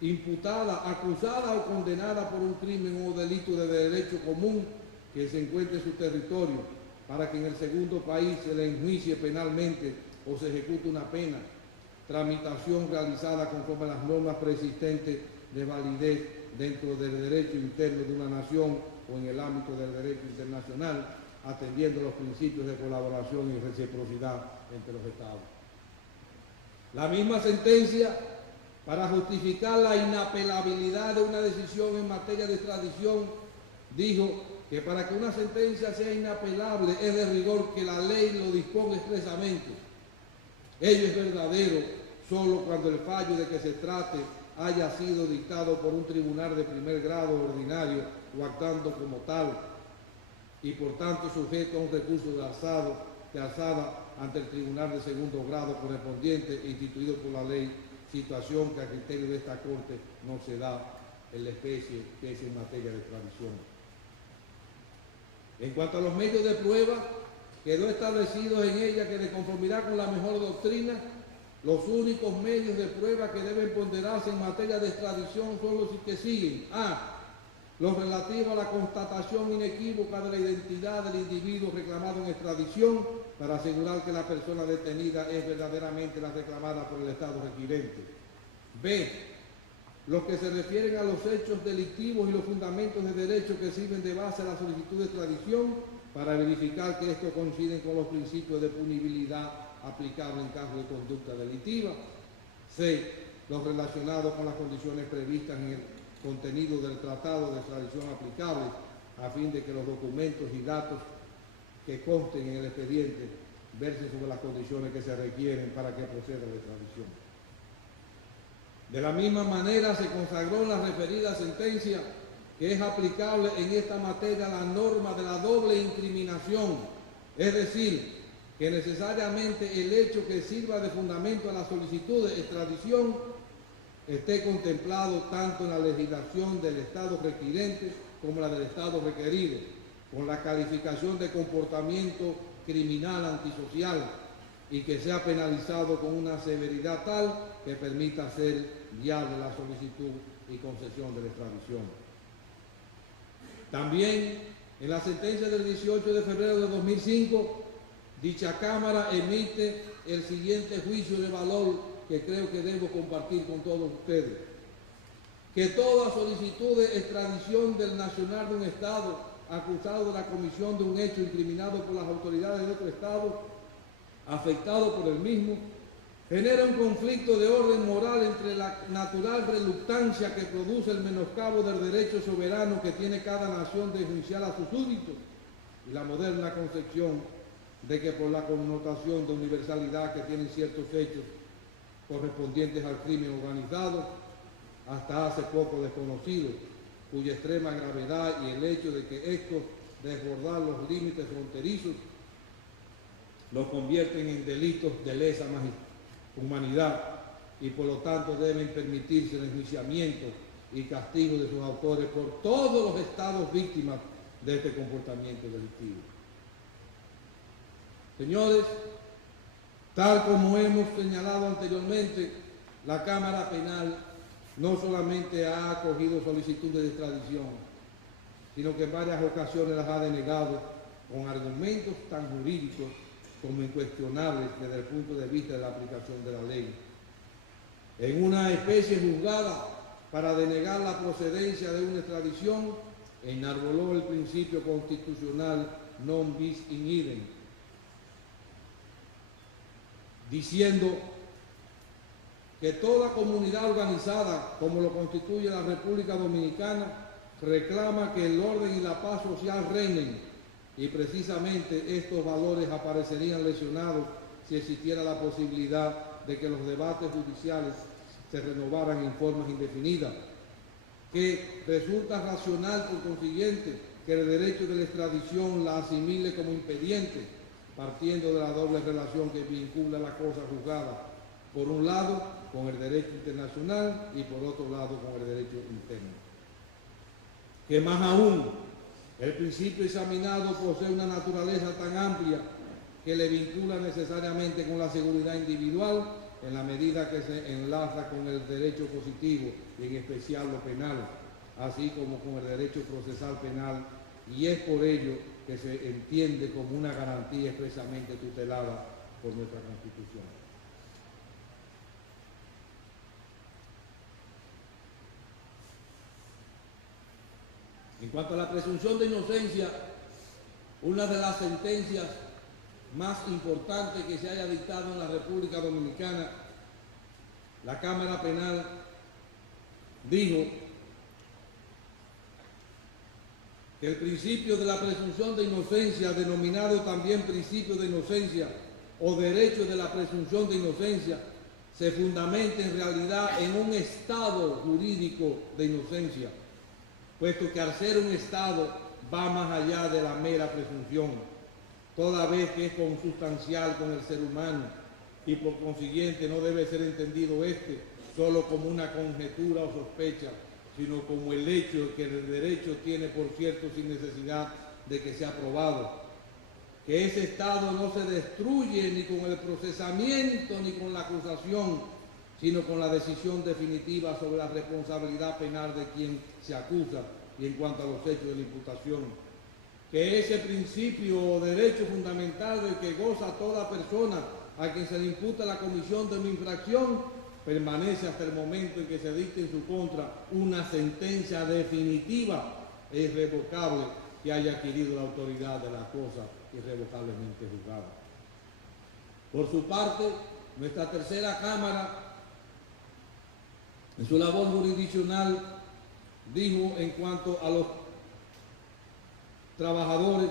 imputada, acusada o condenada por un crimen o delito de derecho común que se encuentre en su territorio, para que en el segundo país se le enjuicie penalmente o se ejecute una pena, tramitación realizada conforme a las normas preexistentes de validez dentro del derecho interno de una nación o en el ámbito del derecho internacional, atendiendo los principios de colaboración y reciprocidad entre los Estados. La misma sentencia, para justificar la inapelabilidad de una decisión en materia de extradición, dijo que para que una sentencia sea inapelable es de rigor que la ley lo disponga expresamente. Ello es verdadero solo cuando el fallo de que se trate haya sido dictado por un tribunal de primer grado ordinario o actuando como tal, y por tanto sujeto a un recurso de alzada ante el tribunal de segundo grado correspondiente instituido por la ley, situación que a criterio de esta Corte no se da en la especie que es en materia de extradición. En cuanto a los medios de prueba, quedó establecido en ella que de conformidad con la mejor doctrina, los únicos medios de prueba que deben ponderarse en materia de extradición son los que siguen. A. Los relativos a la constatación inequívoca de la identidad del individuo reclamado en extradición para asegurar que la persona detenida es verdaderamente la reclamada por el Estado requirente. B. Los que se refieren a los hechos delictivos y los fundamentos de derecho que sirven de base a la solicitud de extradición para verificar que estos coinciden con los principios de punibilidad aplicables en caso de conducta delictiva. C. Los relacionados con las condiciones previstas en el contenido del tratado de extradición aplicable a fin de que los documentos y datos que consten en el expediente versen sobre las condiciones que se requieren para que proceda la extradición. De la misma manera se consagró en la referida sentencia que es aplicable en esta materia la norma de la doble incriminación, es decir, que necesariamente el hecho que sirva de fundamento a la solicitud de extradición esté contemplado tanto en la legislación del Estado requirente como la del Estado requerido, con la calificación de comportamiento criminal antisocial y que sea penalizado con una severidad tal que permita hacer viable la solicitud y concesión de la extradición. También en la sentencia del 18 de febrero de 2005, dicha Cámara emite el siguiente juicio de valor que creo que debo compartir con todos ustedes: que toda solicitud de extradición del nacional de un Estado acusado de la comisión de un hecho incriminado por las autoridades de otro Estado, afectado por el mismo, genera un conflicto de orden moral entre la natural reluctancia que produce el menoscabo del derecho soberano que tiene cada nación de enjuiciar a sus súbditos y la moderna concepción de que por la connotación de universalidad que tienen ciertos hechos correspondientes al crimen organizado, hasta hace poco desconocido, cuya extrema gravedad y el hecho de que estos desbordar los límites fronterizos los convierten en delitos de lesa humanidad y por lo tanto deben permitirse el enjuiciamiento y castigo de sus autores por todos los estados víctimas de este comportamiento delictivo. Señores, tal como hemos señalado anteriormente, la Cámara Penal no solamente ha acogido solicitudes de extradición, sino que en varias ocasiones las ha denegado con argumentos tan jurídicos como incuestionables desde el punto de vista de la aplicación de la ley. En una especie juzgada para denegar la procedencia de una extradición, enarboló el principio constitucional non bis in idem, diciendo que toda comunidad organizada, como lo constituye la República Dominicana, reclama que el orden y la paz social reinen, y precisamente estos valores aparecerían lesionados si existiera la posibilidad de que los debates judiciales se renovaran en formas indefinidas, que resulta racional por consiguiente que el derecho de la extradición la asimile como impediente, partiendo de la doble relación que vincula la cosa juzgada, por un lado con el derecho internacional y por otro lado con el derecho interno. Que más aún, el principio examinado posee una naturaleza tan amplia que le vincula necesariamente con la seguridad individual en la medida que se enlaza con el derecho positivo y en especial lo penal, así como con el derecho procesal penal, y es por ello que se entiende como una garantía expresamente tutelada por nuestra Constitución. En cuanto a la presunción de inocencia, una de las sentencias más importantes que se haya dictado en la República Dominicana, la Cámara Penal dijo que el principio de la presunción de inocencia, denominado también principio de inocencia o derecho de la presunción de inocencia, se fundamenta en realidad en un estado jurídico de inocencia, puesto que al ser un estado va más allá de la mera presunción, toda vez que es consustancial con el ser humano y por consiguiente no debe ser entendido solo como una conjetura o sospecha, sino como el hecho que el derecho tiene por cierto sin necesidad de que sea probado. Que ese estado no se destruye ni con el procesamiento ni con la acusación, sino con la decisión definitiva sobre la responsabilidad penal de quien se acusa y en cuanto a los hechos de la imputación. Que ese principio o derecho fundamental del que goza toda persona a quien se le imputa la comisión de una infracción permanece hasta el momento en que se dicte en su contra una sentencia definitiva e irrevocable que haya adquirido la autoridad de la cosa irrevocablemente juzgada. Por su parte, nuestra tercera Cámara, en su labor jurisdiccional, dijo en cuanto a los trabajadores,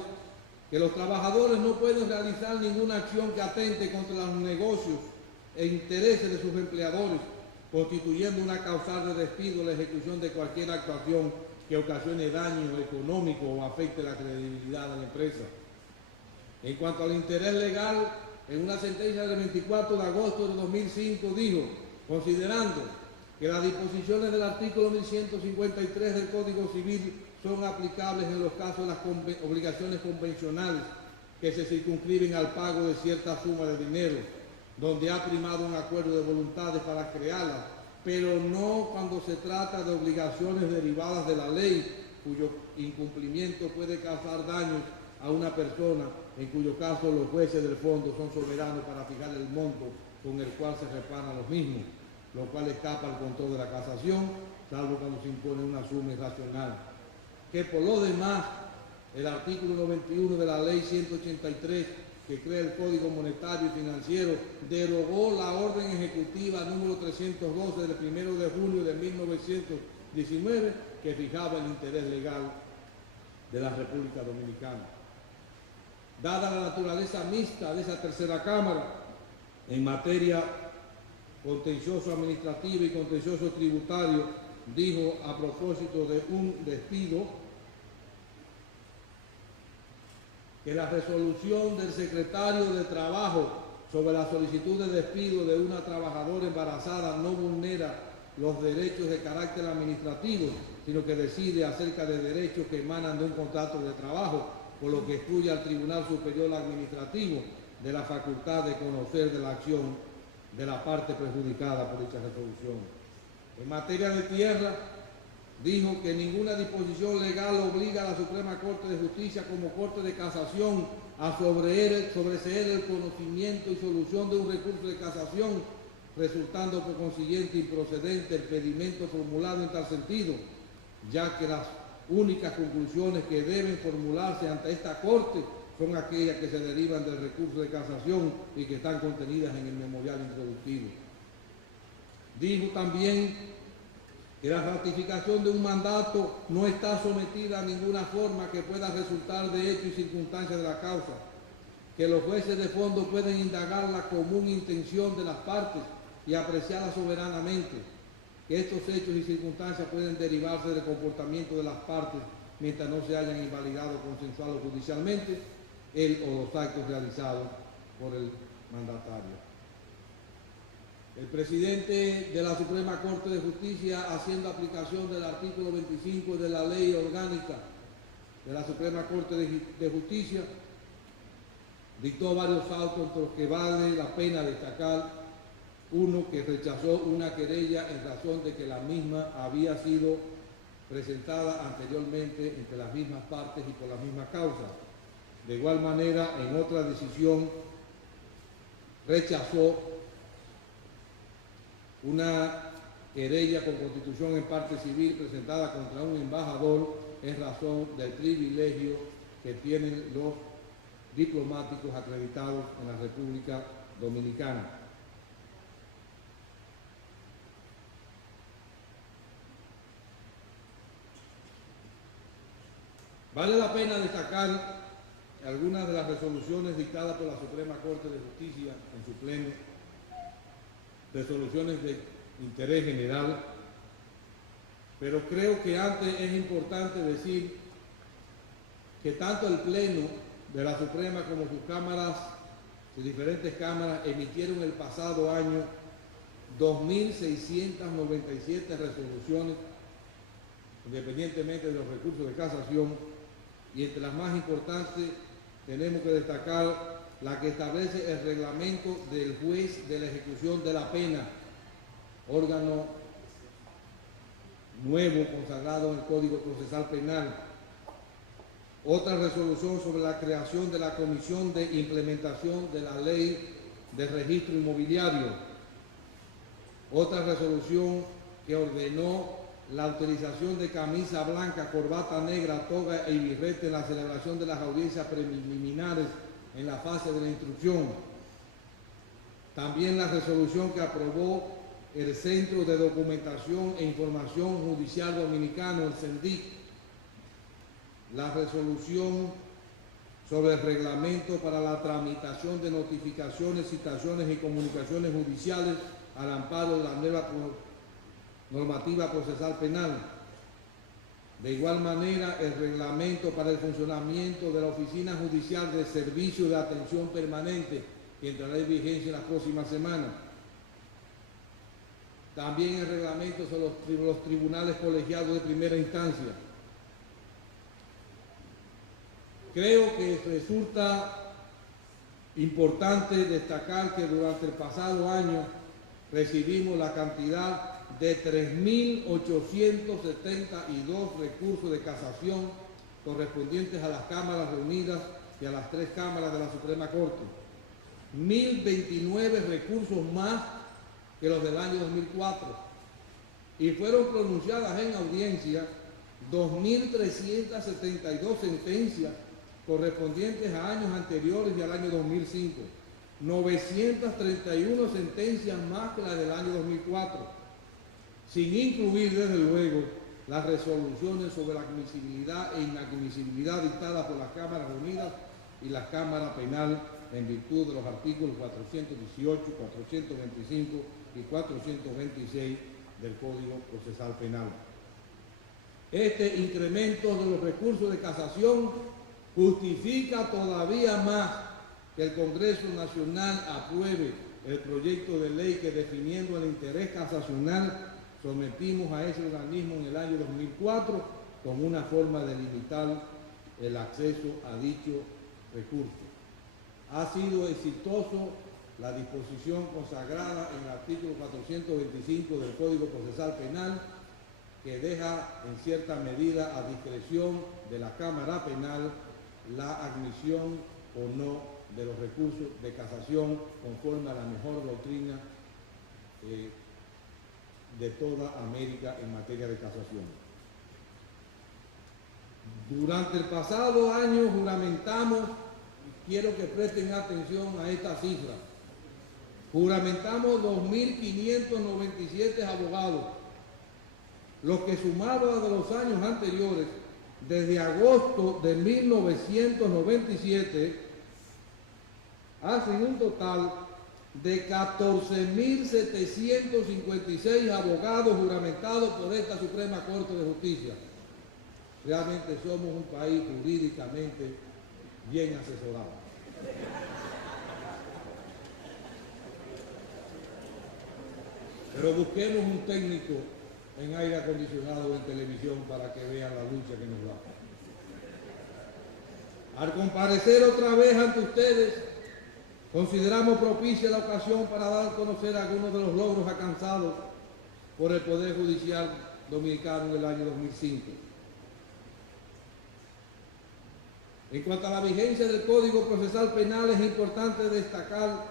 que los trabajadores no pueden realizar ninguna acción que atente contra los negocios e intereses de sus empleadores, constituyendo una causal de despido la ejecución de cualquier actuación que ocasione daño económico o afecte la credibilidad de la empresa. En cuanto al interés legal, en una sentencia del 24 de agosto de 2005 dijo, considerando que las disposiciones del artículo 1153 del Código Civil son aplicables en los casos de las obligaciones convencionales que se circunscriben al pago de cierta suma de dinero, donde ha primado un acuerdo de voluntades para crearlas, pero no cuando se trata de obligaciones derivadas de la ley, cuyo incumplimiento puede causar daños a una persona, en cuyo caso los jueces del fondo son soberanos para fijar el monto con el cual se reparan los mismos, lo cual escapa al control de la casación, salvo cuando se impone una suma irracional. Que por lo demás, el artículo 91 de la Ley 183, que crea el Código Monetario y Financiero, derogó la orden ejecutiva número 312 del 1 de junio de 1919, que fijaba el interés legal de la República Dominicana. Dada la naturaleza mixta de esa tercera Cámara en materia contencioso administrativo y contencioso tributario, dijo a propósito de un despido que la resolución del secretario de Trabajo sobre la solicitud de despido de una trabajadora embarazada no vulnera los derechos de carácter administrativo, sino que decide acerca de derechos que emanan de un contrato de trabajo, por lo que excluye al Tribunal Superior Administrativo de la facultad de conocer de la acción de la parte perjudicada por dicha resolución. En materia de tierra, dijo que ninguna disposición legal obliga a la Suprema Corte de Justicia como Corte de Casación a sobreseer el conocimiento y solución de un recurso de casación, resultando por consiguiente improcedente el pedimento formulado en tal sentido, ya que las únicas conclusiones que deben formularse ante esta Corte son aquellas que se derivan del recurso de casación y que están contenidas en el memorial introductivo. Dijo también que la ratificación de un mandato no está sometida a ninguna forma que pueda resultar de hecho y circunstancia de la causa, que los jueces de fondo pueden indagar la común intención de las partes y apreciarla soberanamente, que estos hechos y circunstancias pueden derivarse del comportamiento de las partes mientras no se hayan invalidado consensual o judicialmente el o los actos realizados por el mandatario. El presidente de la Suprema Corte de Justicia, haciendo aplicación del artículo 25 de la Ley Orgánica de la Suprema Corte de Justicia, dictó varios autos entre los que vale la pena destacar uno que rechazó una querella en razón de que la misma había sido presentada anteriormente entre las mismas partes y por la misma causa. De igual manera, en otra decisión, rechazó una querella con constitución en parte civil presentada contra un embajador en razón del privilegio que tienen los diplomáticos acreditados en la República Dominicana. Vale la pena destacar algunas de las resoluciones dictadas por la Suprema Corte de Justicia en su pleno, resoluciones de interés general, pero creo que antes es importante decir que tanto el Pleno de la Suprema como sus cámaras, sus diferentes cámaras, emitieron el pasado año 2.697 resoluciones, independientemente de los recursos de casación, y entre las más importantes tenemos que destacar la que establece el reglamento del juez de la ejecución de la pena, órgano nuevo consagrado en el Código Procesal Penal. Otra resolución sobre la creación de la Comisión de Implementación de la Ley de Registro Inmobiliario. Otra resolución que ordenó la utilización de camisa blanca, corbata negra, toga y birrete en la celebración de las audiencias preliminares en la fase de la instrucción. También la resolución que aprobó el Centro de Documentación e Información Judicial Dominicano, el CENDIC. La resolución sobre el reglamento para la tramitación de notificaciones, citaciones y comunicaciones judiciales al amparo de la nueva normativa procesal penal. De igual manera, el reglamento para el funcionamiento de la Oficina Judicial de Servicio de Atención Permanente, que entrará en vigencia en las próximas semanas. También el reglamento sobre los tribunales colegiados de primera instancia. Creo que resulta importante destacar que durante el pasado año recibimos la cantidad de 3.872 recursos de casación correspondientes a las cámaras reunidas y a las 3 cámaras de la Suprema Corte. 1.029 recursos más que los del año 2004. Y fueron pronunciadas en audiencia 2.372 sentencias correspondientes a años anteriores y al año 2005. 931 sentencias más que las del año 2004, sin incluir, desde luego, las resoluciones sobre la admisibilidad e inadmisibilidad dictadas por las Cámaras Reunidas y la Cámara Penal en virtud de los artículos 418, 425 y 426 del Código Procesal Penal. Este incremento de los recursos de casación justifica todavía más que el Congreso Nacional apruebe el proyecto de ley que, definiendo el interés casacional, sometimos a ese organismo en el año 2004 como una forma de limitar el acceso a dicho recurso. Ha sido exitoso la disposición consagrada en el artículo 425 del Código Procesal Penal, que deja en cierta medida a discreción de la Cámara Penal la admisión o no de los recursos de casación conforme a la mejor doctrina de toda América en materia de casación. Durante el pasado año juramentamos, quiero que presten atención a esta cifra, juramentamos 2.597 abogados, los que sumados a los años anteriores, desde agosto de 1997, hacen un total de 14.756 abogados juramentados por esta Suprema Corte de Justicia. Realmente somos un país jurídicamente bien asesorado. Pero busquemos un técnico en aire acondicionado o en televisión para que vean la lucha que nos da. Al comparecer otra vez ante ustedes, consideramos propicia la ocasión para dar a conocer algunos de los logros alcanzados por el Poder Judicial Dominicano en el año 2005. En cuanto a la vigencia del Código Procesal Penal, es importante destacar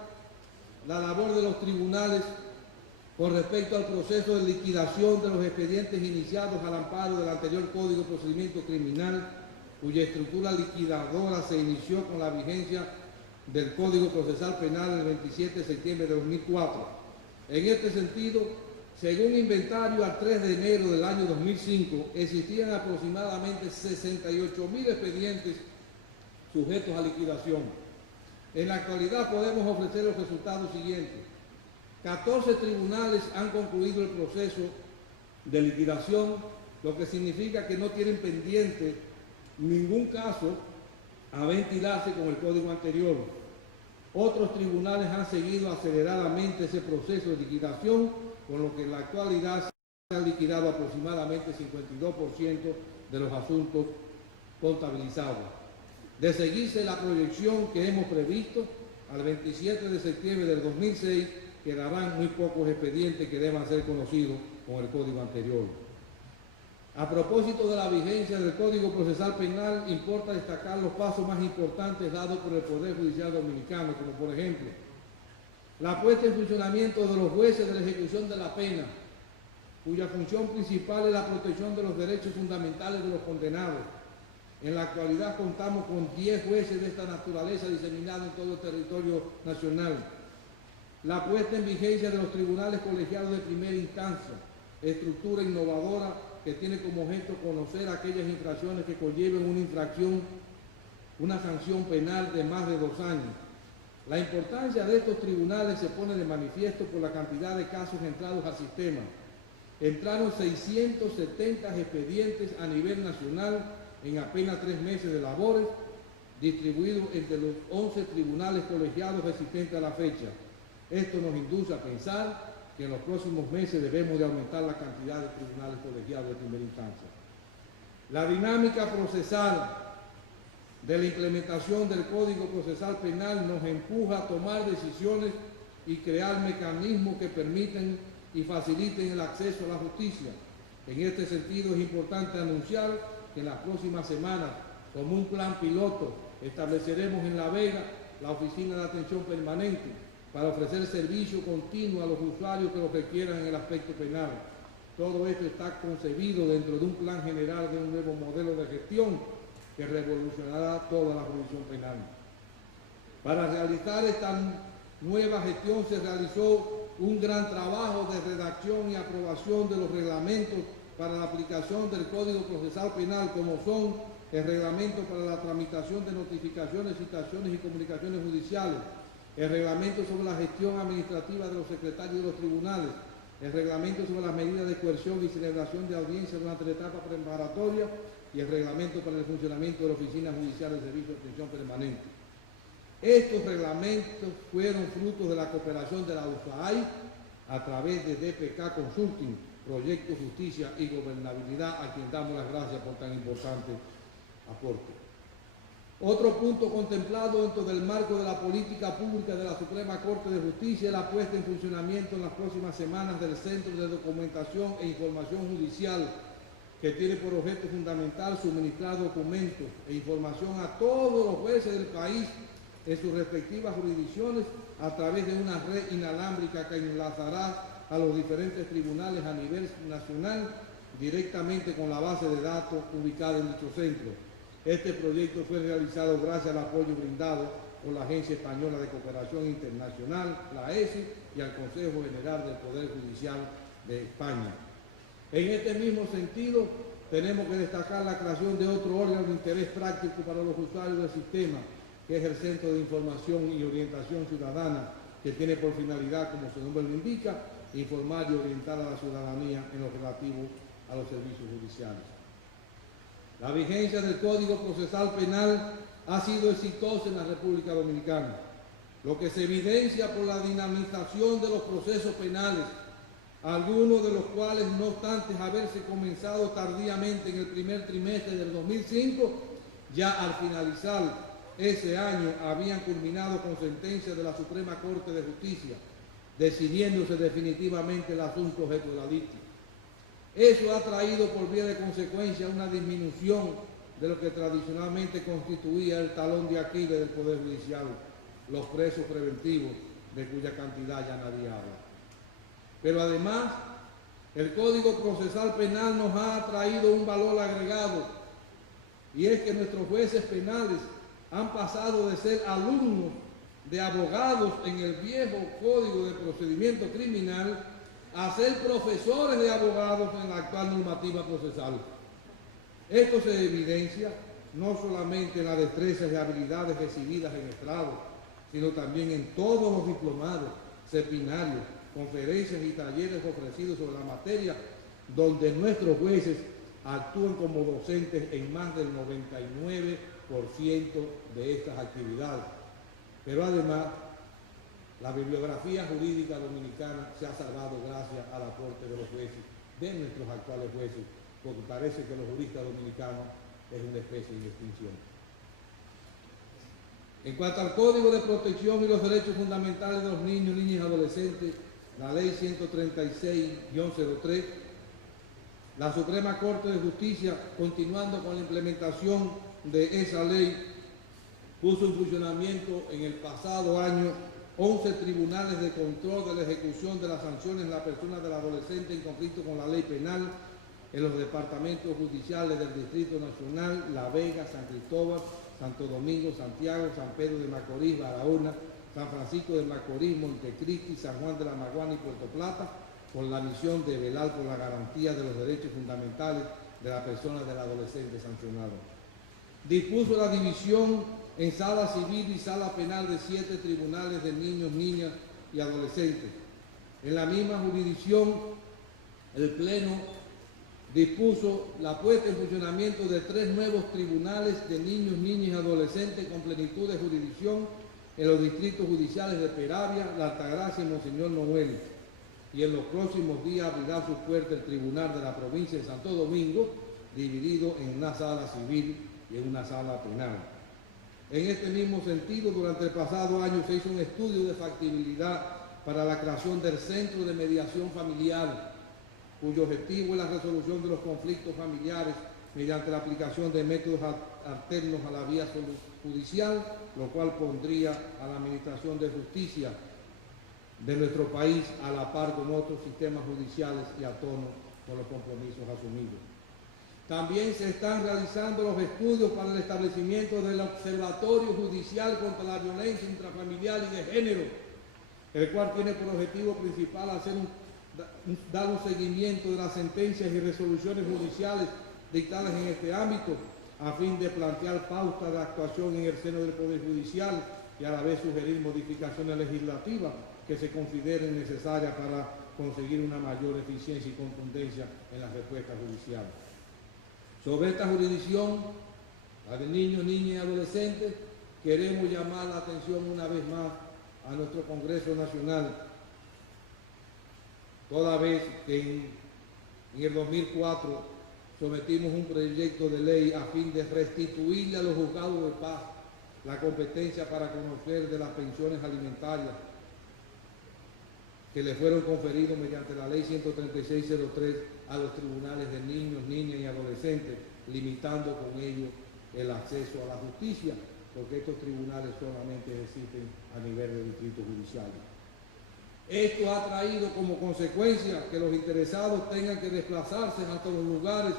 la labor de los tribunales con respecto al proceso de liquidación de los expedientes iniciados al amparo del anterior Código de Procedimiento Criminal, cuya estructura liquidadora se inició con la vigencia del Código Procesal Penal el 27 de septiembre de 2004. En este sentido, según inventario al 3 de enero del año 2005, existían aproximadamente 68.000 expedientes sujetos a liquidación. En la actualidad podemos ofrecer los resultados siguientes. 14 tribunales han concluido el proceso de liquidación, lo que significa que no tienen pendiente ningún caso a ventilarse con el código anterior. Otros tribunales han seguido aceleradamente ese proceso de liquidación, con lo que en la actualidad se han liquidado aproximadamente 52% de los asuntos contabilizados. De seguirse la proyección que hemos previsto, al 27 de septiembre del 2006 quedarán muy pocos expedientes que deban ser conocidos con el código anterior. A propósito de la vigencia del Código Procesal Penal, importa destacar los pasos más importantes dados por el Poder Judicial Dominicano, como por ejemplo, la puesta en funcionamiento de los jueces de la ejecución de la pena, cuya función principal es la protección de los derechos fundamentales de los condenados. En la actualidad contamos con 10 jueces de esta naturaleza diseminados en todo el territorio nacional. La puesta en vigencia de los tribunales colegiados de primera instancia, estructura innovadora que tiene como objeto conocer aquellas infracciones que conlleven una sanción penal de más de 2 años. La importancia de estos tribunales se pone de manifiesto por la cantidad de casos entrados al sistema. Entraron 670 expedientes a nivel nacional en apenas 3 meses de labores, distribuidos entre los 11 tribunales colegiados existentes a la fecha. Esto nos induce a pensar que en los próximos meses debemos de aumentar la cantidad de tribunales colegiados de primera instancia. La dinámica procesal de la implementación del Código Procesal Penal nos empuja a tomar decisiones y crear mecanismos que permiten y faciliten el acceso a la justicia. En este sentido es importante anunciar que en las próximas semanas, como un plan piloto, estableceremos en La Vega la Oficina de Atención Permanente para ofrecer servicio continuo a los usuarios que lo requieran en el aspecto penal. Todo esto está concebido dentro de un plan general de un nuevo modelo de gestión que revolucionará toda la jurisdicción penal. Para realizar esta nueva gestión se realizó un gran trabajo de redacción y aprobación de los reglamentos para la aplicación del Código Procesal Penal, como son el reglamento para la tramitación de notificaciones, citaciones y comunicaciones judiciales, el reglamento sobre la gestión administrativa de los secretarios de los tribunales, el reglamento sobre las medidas de coerción y celebración de audiencias durante la etapa preparatoria y el reglamento para el funcionamiento de la Oficina Judicial de Servicio de Atención Permanente. Estos reglamentos fueron frutos de la cooperación de la USAID a través de DPK Consulting, Proyecto Justicia y Gobernabilidad, a quien damos las gracias por tan importante aporte. Otro punto contemplado dentro del marco de la política pública de la Suprema Corte de Justicia es la puesta en funcionamiento en las próximas semanas del Centro de Documentación e Información Judicial, que tiene por objeto fundamental suministrar documentos e información a todos los jueces del país en sus respectivas jurisdicciones a través de una red inalámbrica que enlazará a los diferentes tribunales a nivel nacional directamente con la base de datos ubicada en dicho centro. Este proyecto fue realizado gracias al apoyo brindado por la Agencia Española de Cooperación Internacional, la ESI, y al Consejo General del Poder Judicial de España. En este mismo sentido, tenemos que destacar la creación de otro órgano de interés práctico para los usuarios del sistema, que es el Centro de Información y Orientación Ciudadana, que tiene por finalidad, como su nombre lo indica, informar y orientar a la ciudadanía en lo relativo a los servicios judiciales. La vigencia del Código Procesal Penal ha sido exitosa en la República Dominicana, lo que se evidencia por la dinamización de los procesos penales, algunos de los cuales, no obstante haberse comenzado tardíamente en el primer trimestre del 2005, ya al finalizar ese año habían culminado con sentencia de la Suprema Corte de Justicia, decidiéndose definitivamente el asunto objeto de la dicta. Eso ha traído por vía de consecuencia una disminución de lo que tradicionalmente constituía el talón de Aquiles del Poder Judicial, los presos preventivos, de cuya cantidad ya nadie habla. Pero además, el Código Procesal Penal nos ha traído un valor agregado, y es que nuestros jueces penales han pasado de ser alumnos de abogados en el viejo Código de Procedimiento Criminal a ser profesores de abogados en la actual normativa procesal. Esto se evidencia no solamente en las destrezas y habilidades recibidas en estrado, sino también en todos los diplomados, seminarios, conferencias y talleres ofrecidos sobre la materia, donde nuestros jueces actúan como docentes en más del 99% de estas actividades. Pero además, la bibliografía jurídica dominicana se ha salvado gracias al aporte de los jueces, de nuestros actuales jueces, porque parece que los juristas dominicanos es una especie de extinción. En cuanto al Código de Protección y los Derechos Fundamentales de los Niños, Niñas y Adolescentes, la Ley 136-03, la Suprema Corte de Justicia, continuando con la implementación de esa ley, puso en funcionamiento en el pasado año 11 tribunales de control de la ejecución de las sanciones en la persona del adolescente en conflicto con la ley penal en los departamentos judiciales del Distrito Nacional, La Vega, San Cristóbal, Santo Domingo, Santiago, San Pedro de Macorís, Barahona, San Francisco de Macorís, Montecristi, San Juan de la Maguana y Puerto Plata, con la misión de velar por la garantía de los derechos fundamentales de la persona del adolescente sancionado. Dispuso la división en sala civil y sala penal de 7 tribunales de niños, niñas y adolescentes. En la misma jurisdicción, el Pleno dispuso la puesta en funcionamiento de 3 nuevos tribunales de niños, niñas y adolescentes con plenitud de jurisdicción en los distritos judiciales de Peravia, La Altagracia y Monseñor Noel. Y en los próximos días abrirá sus puertas el Tribunal de la Provincia de Santo Domingo, dividido en una sala civil y en una sala penal. En este mismo sentido, durante el pasado año se hizo un estudio de factibilidad para la creación del Centro de Mediación Familiar, cuyo objetivo es la resolución de los conflictos familiares mediante la aplicación de métodos alternos a la vía judicial, lo cual pondría a la Administración de Justicia de nuestro país a la par con otros sistemas judiciales y a tono con los compromisos asumidos. También se están realizando los estudios para el establecimiento del Observatorio Judicial contra la Violencia Intrafamiliar y de Género, el cual tiene por objetivo principal dar un seguimiento de las sentencias y resoluciones judiciales dictadas en este ámbito, a fin de plantear pautas de actuación en el seno del Poder Judicial y a la vez sugerir modificaciones legislativas que se consideren necesarias para conseguir una mayor eficiencia y contundencia en las respuestas judiciales. Sobre esta jurisdicción, la de niños, niñas y adolescentes, queremos llamar la atención una vez más a nuestro Congreso Nacional, toda vez que en el 2004 sometimos un proyecto de ley a fin de restituirle a los juzgados de paz la competencia para conocer de las pensiones alimentarias que le fueron conferidos mediante la Ley 136-03 a los tribunales de niños, niñas y adolescentes, limitando con ello el acceso a la justicia, porque estos tribunales solamente existen a nivel de distritos judiciales. Esto ha traído como consecuencia que los interesados tengan que desplazarse hasta los lugares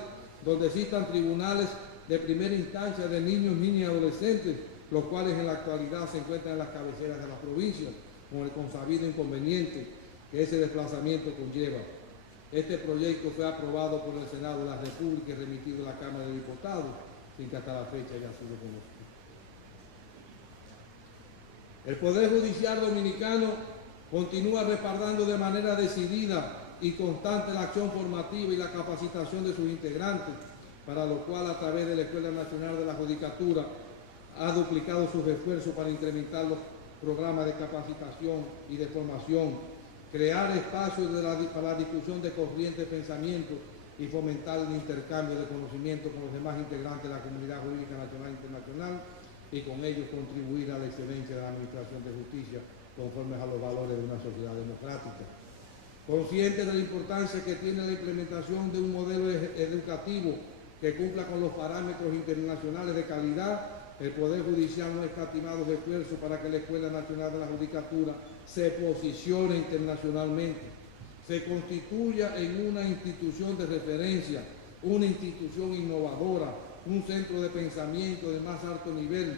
donde existan tribunales de primera instancia de niños, niñas y adolescentes, los cuales en la actualidad se encuentran en las cabeceras de las provincias, con el consabido inconveniente que ese desplazamiento conlleva. Este proyecto fue aprobado por el Senado de la República y remitido a la Cámara de Diputados, sin que hasta la fecha haya sido conocido. El Poder Judicial Dominicano continúa respaldando de manera decidida y constante la acción formativa y la capacitación de sus integrantes, para lo cual a través de la Escuela Nacional de la Judicatura ha duplicado sus esfuerzos para incrementar los programas de capacitación y de formación, crear espacios para la difusión de corrientes de pensamiento y fomentar el intercambio de conocimiento con los demás integrantes de la comunidad jurídica nacional e internacional, y con ellos contribuir a la excelencia de la administración de justicia conforme a los valores de una sociedad democrática. Conscientes de la importancia que tiene la implementación de un modelo educativo que cumpla con los parámetros internacionales de calidad, el Poder Judicial no ha escatimado esfuerzos para que la Escuela Nacional de la Judicatura se posicione internacionalmente, se constituya en una institución de referencia, una institución innovadora, un centro de pensamiento de más alto nivel,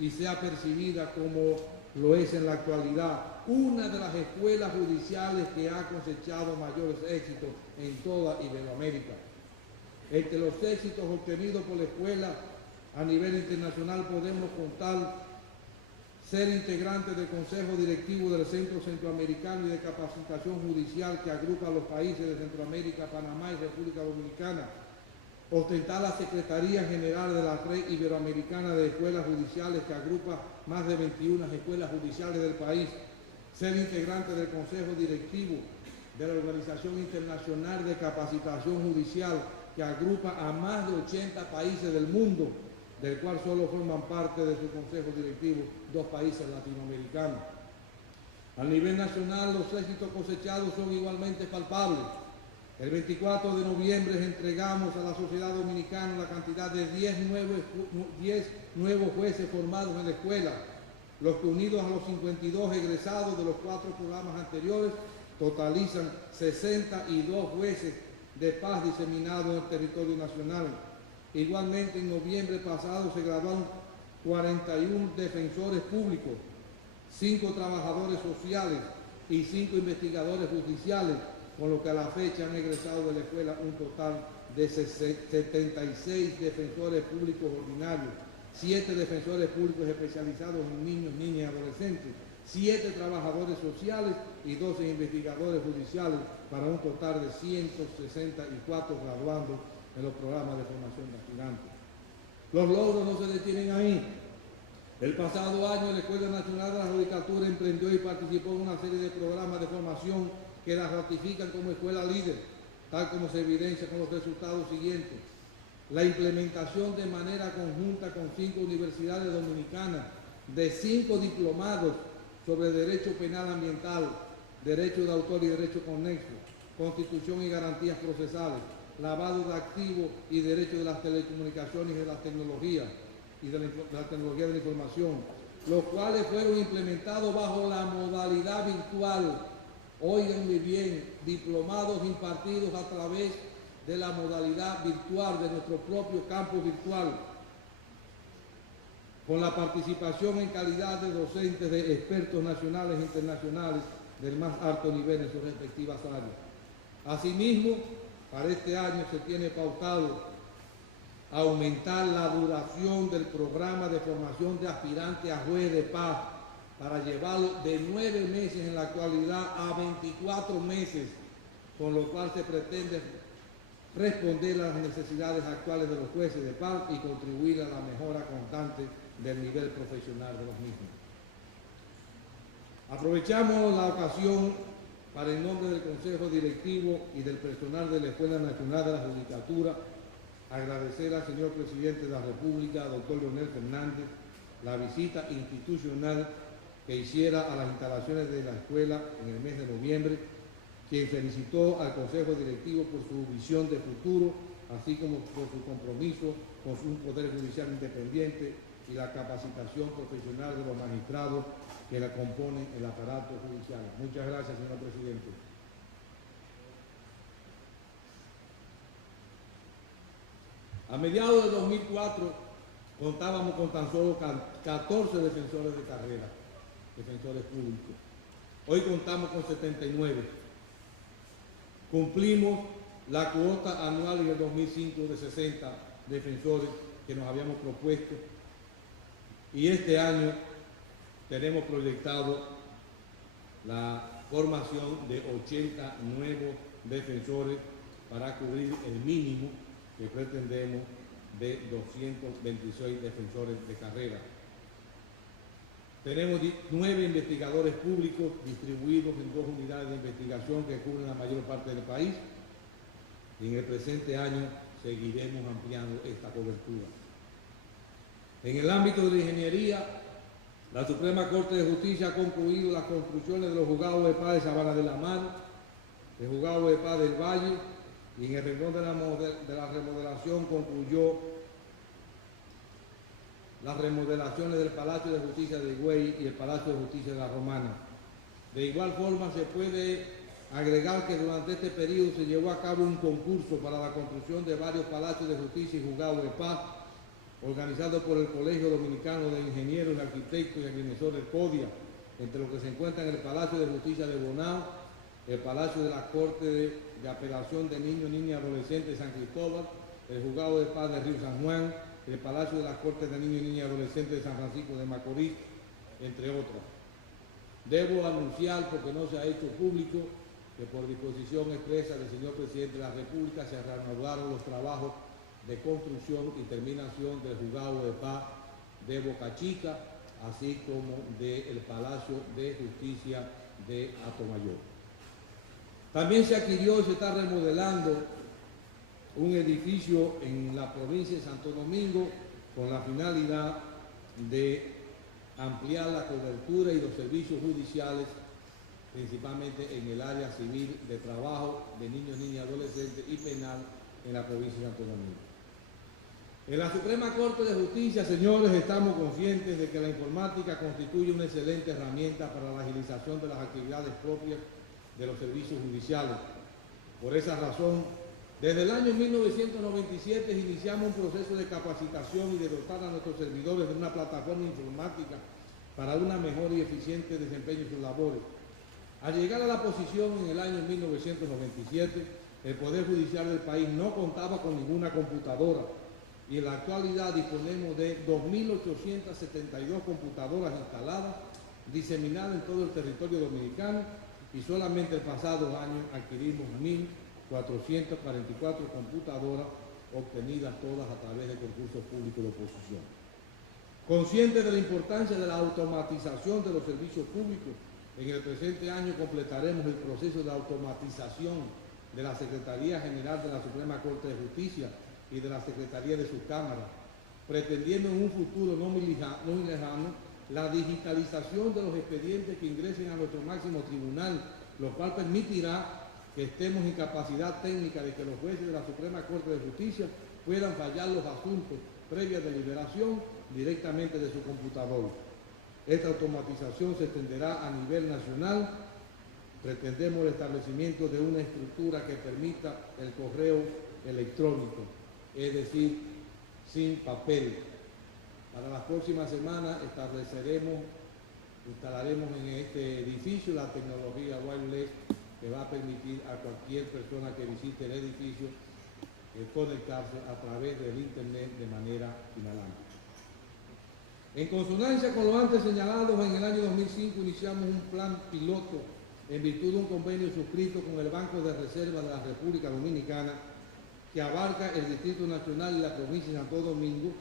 y sea percibida como lo es en la actualidad, una de las escuelas judiciales que ha cosechado mayores éxitos en toda Iberoamérica. Entre los éxitos obtenidos por la escuela a nivel internacional podemos contar ser integrante del Consejo Directivo del Centro Centroamericano y de Capacitación Judicial que agrupa a los países de Centroamérica, Panamá y República Dominicana, ostentar la Secretaría General de la Red Iberoamericana de Escuelas Judiciales que agrupa más de 21 escuelas judiciales del país, ser integrante del Consejo Directivo de la Organización Internacional de Capacitación Judicial que agrupa a más de 80 países del mundo, del cual solo forman parte de su consejo directivo 2 países latinoamericanos. A nivel nacional, los éxitos cosechados son igualmente palpables. El 24 de noviembre entregamos a la sociedad dominicana la cantidad de 10 nuevos jueces formados en la escuela, los que unidos a los 52 egresados de los 4 programas anteriores totalizan 62 jueces de paz diseminados en el territorio nacional. Igualmente, en noviembre pasado se graduaron 41 defensores públicos, 5 trabajadores sociales y 5 investigadores judiciales, con lo que a la fecha han egresado de la escuela un total de 76 defensores públicos ordinarios, 7 defensores públicos especializados en niños, niñas y adolescentes, 7 trabajadores sociales y 12 investigadores judiciales, para un total de 164 graduandos en los programas de formación de aspirantes. Los logros no se detienen ahí. El pasado año la Escuela Nacional de la Judicatura emprendió y participó en una serie de programas de formación que la ratifican como escuela líder, tal como se evidencia con los resultados siguientes. La implementación de manera conjunta con 5 universidades dominicanas de 5 diplomados sobre Derecho Penal Ambiental, Derecho de Autor y Derecho Conexo, Constitución y Garantías Procesales, Lavado de Activos y Derecho de las Telecomunicaciones y de las Tecnologías y de la Tecnología de la Información, los cuales fueron implementados bajo la modalidad virtual. Oigan muy bien, diplomados impartidos a través de la modalidad virtual de nuestro propio campus virtual, con la participación en calidad de docentes de expertos nacionales e internacionales del más alto nivel en sus respectivas áreas. Asimismo, para este año se tiene pautado aumentar la duración del programa de formación de aspirantes a juez de paz para llevarlo de 9 meses en la actualidad a 24 meses, con lo cual se pretende responder a las necesidades actuales de los jueces de paz y contribuir a la mejora constante del nivel profesional de los mismos. Aprovechamos la ocasión para, en nombre del Consejo Directivo y del personal de la Escuela Nacional de la Judicatura, agradecer al señor Presidente de la República, doctor Leonel Fernández, la visita institucional que hiciera a las instalaciones de la escuela en el mes de noviembre, quien felicitó al Consejo Directivo por su visión de futuro, así como por su compromiso con un Poder Judicial independiente y la capacitación profesional de los magistrados que la componen el aparato judicial. Muchas gracias, señor Presidente. A mediados de 2004 contábamos con tan solo 14 defensores de carrera, defensores públicos. Hoy contamos con 79. Cumplimos la cuota anual en el 2005 de 60 defensores que nos habíamos propuesto, y este año tenemos proyectado la formación de 80 nuevos defensores para cubrir el mínimo que pretendemos de 226 defensores de carrera. Tenemos 9 investigadores públicos distribuidos en 2 unidades de investigación que cubren la mayor parte del país, y en el presente año seguiremos ampliando esta cobertura. En el ámbito de la ingeniería, la Suprema Corte de Justicia ha concluido las construcciones de los juzgados de paz de Sabana de la Mar, el juzgado de paz del Valle, y en el renglón de la remodelación concluyó las remodelaciones del Palacio de Justicia de Higüey y el Palacio de Justicia de la Romana. De igual forma, se puede agregar que durante este periodo se llevó a cabo un concurso para la construcción de varios palacios de justicia y juzgados de paz, organizado por el Colegio Dominicano de Ingenieros, Arquitectos y Agrimensores CODIA, entre los que se encuentran el Palacio de Justicia de Bonao, el Palacio de la Corte de Apelación de Niños, Niñas y Adolescentes de San Cristóbal, el Juzgado de Paz de Río San Juan, el Palacio de la Corte de Niños, Niñas y Adolescentes de San Francisco de Macorís, entre otras. Debo anunciar, porque no se ha hecho público, que por disposición expresa del señor Presidente de la República se reanudaron los trabajos de construcción y terminación del Juzgado de Paz de Boca Chica, así como del Palacio de Justicia de Atomayor. También se adquirió y se está remodelando un edificio en la provincia de Santo Domingo con la finalidad de ampliar la cobertura y los servicios judiciales, principalmente en el área civil de trabajo de niños, niñas, adolescentes y penal en la provincia de Santo Domingo. En la Suprema Corte de Justicia, señores, estamos conscientes de que la informática constituye una excelente herramienta para la agilización de las actividades propias de los servicios judiciales. Por esa razón, desde el año 1997 iniciamos un proceso de capacitación y de dotar a nuestros servidores de una plataforma informática para una mejor y eficiente desempeño de sus labores. Al llegar a la posición en el año 1997, el Poder Judicial del país no contaba con ninguna computadora y en la actualidad disponemos de 2.872 computadoras instaladas, diseminadas en todo el territorio dominicano, y solamente el pasado año adquirimos 1.444 computadoras obtenidas todas a través de concursos públicos de oposición. Conscientes de la importancia de la automatización de los servicios públicos, en el presente año completaremos el proceso de automatización de la Secretaría General de la Suprema Corte de Justicia y de la Secretaría de sus cámaras, pretendiendo en un futuro no muy lejano la digitalización de los expedientes que ingresen a nuestro máximo tribunal, lo cual permitirá que estemos en capacidad técnica de que los jueces de la Suprema Corte de Justicia puedan fallar los asuntos previa deliberación directamente de su computador. Esta automatización se extenderá a nivel nacional. Pretendemos el establecimiento de una estructura que permita el correo electrónico, es decir, sin papel. Para las próximas semanas instalaremos en este edificio la tecnología wireless que va a permitir a cualquier persona que visite el edificio conectarse a través del Internet de manera inalámbrica. En consonancia con lo antes señalado, en el año 2005 iniciamos un plan piloto en virtud de un convenio suscrito con el Banco de Reserva de la República Dominicana que abarca el Distrito Nacional y la provincia de Santo Domingo,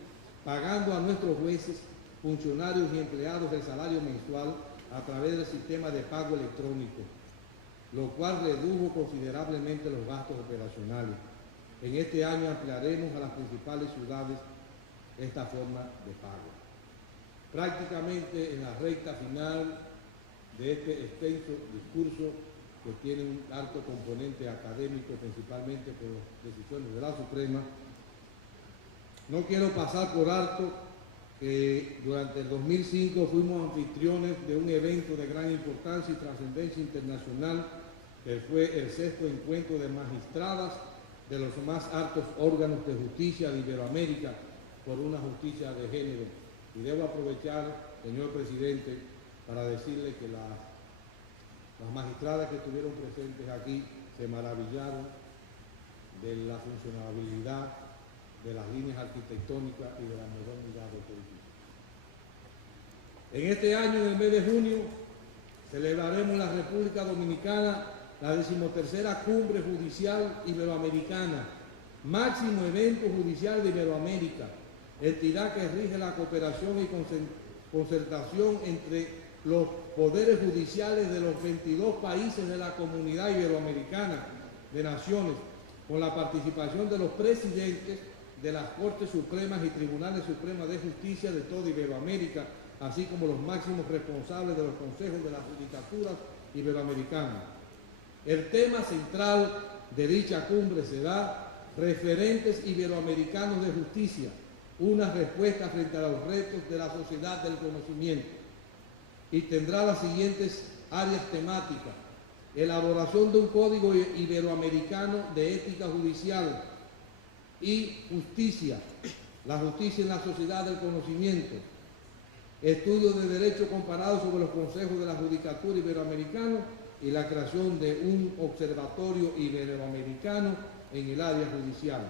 pagando a nuestros jueces, funcionarios y empleados el salario mensual a través del sistema de pago electrónico, lo cual redujo considerablemente los gastos operacionales. En este año ampliaremos a las principales ciudades esta forma de pago. Prácticamente en la recta final de este extenso discurso, que tiene un alto componente académico, principalmente por decisiones de la Suprema, no quiero pasar por alto que durante el 2005 fuimos anfitriones de un evento de gran importancia y trascendencia internacional, que fue el 6º encuentro de magistradas de los más altos órganos de justicia de Iberoamérica por una justicia de género. Y debo aprovechar, señor presidente, para decirle que las magistradas que estuvieron presentes aquí se maravillaron de la funcionabilidad de las líneas arquitectónicas y de la modernidad del edificio. En este año, en el mes de junio, celebraremos en la República Dominicana la 13ª Cumbre Judicial Iberoamericana, máximo evento judicial de Iberoamérica, entidad que rige la cooperación y concertación entre los poderes judiciales de los 22 países de la Comunidad Iberoamericana de Naciones, con la participación de los presidentes de las Cortes Supremas y Tribunales Supremos de Justicia de toda Iberoamérica, así como los máximos responsables de los consejos de las judicaturas iberoamericanas. El tema central de dicha cumbre será referentes iberoamericanos de justicia, una respuesta frente a los retos de la sociedad del conocimiento, y tendrá las siguientes áreas temáticas: elaboración de un código iberoamericano de ética judicial y justicia, la justicia en la sociedad del conocimiento, estudio de derecho comparado sobre los consejos de la judicatura iberoamericana y la creación de un observatorio iberoamericano en el área judicial.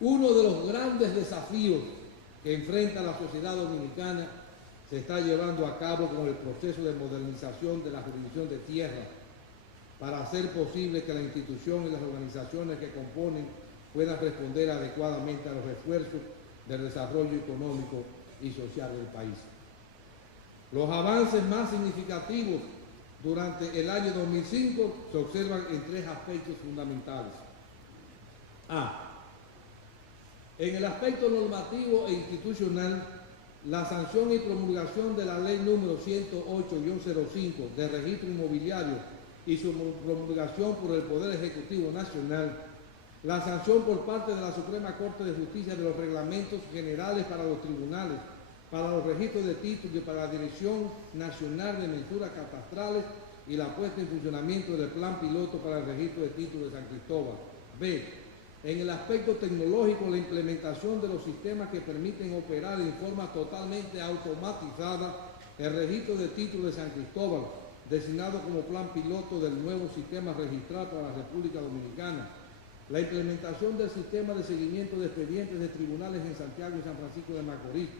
Uno de los grandes desafíos que enfrenta la sociedad dominicana se está llevando a cabo con el proceso de modernización de la jurisdicción de tierra para hacer posible que la institución y las organizaciones que componen puedan responder adecuadamente a los esfuerzos del desarrollo económico y social del país. Los avances más significativos durante el año 2005 se observan en tres aspectos fundamentales. A. En el aspecto normativo e institucional, la sanción y promulgación de la ley número 108-05 de registro inmobiliario y su promulgación por el Poder Ejecutivo Nacional, la sanción por parte de la Suprema Corte de Justicia de los reglamentos generales para los tribunales, para los registros de títulos y para la Dirección Nacional de Mensuras Catastrales y la puesta en funcionamiento del plan piloto para el registro de títulos de San Cristóbal. B. En el aspecto tecnológico, la implementación de los sistemas que permiten operar en forma totalmente automatizada el registro de títulos de San Cristóbal, designado como plan piloto del nuevo sistema registral para la República Dominicana. La implementación del sistema de seguimiento de expedientes de tribunales en Santiago y San Francisco de Macorís.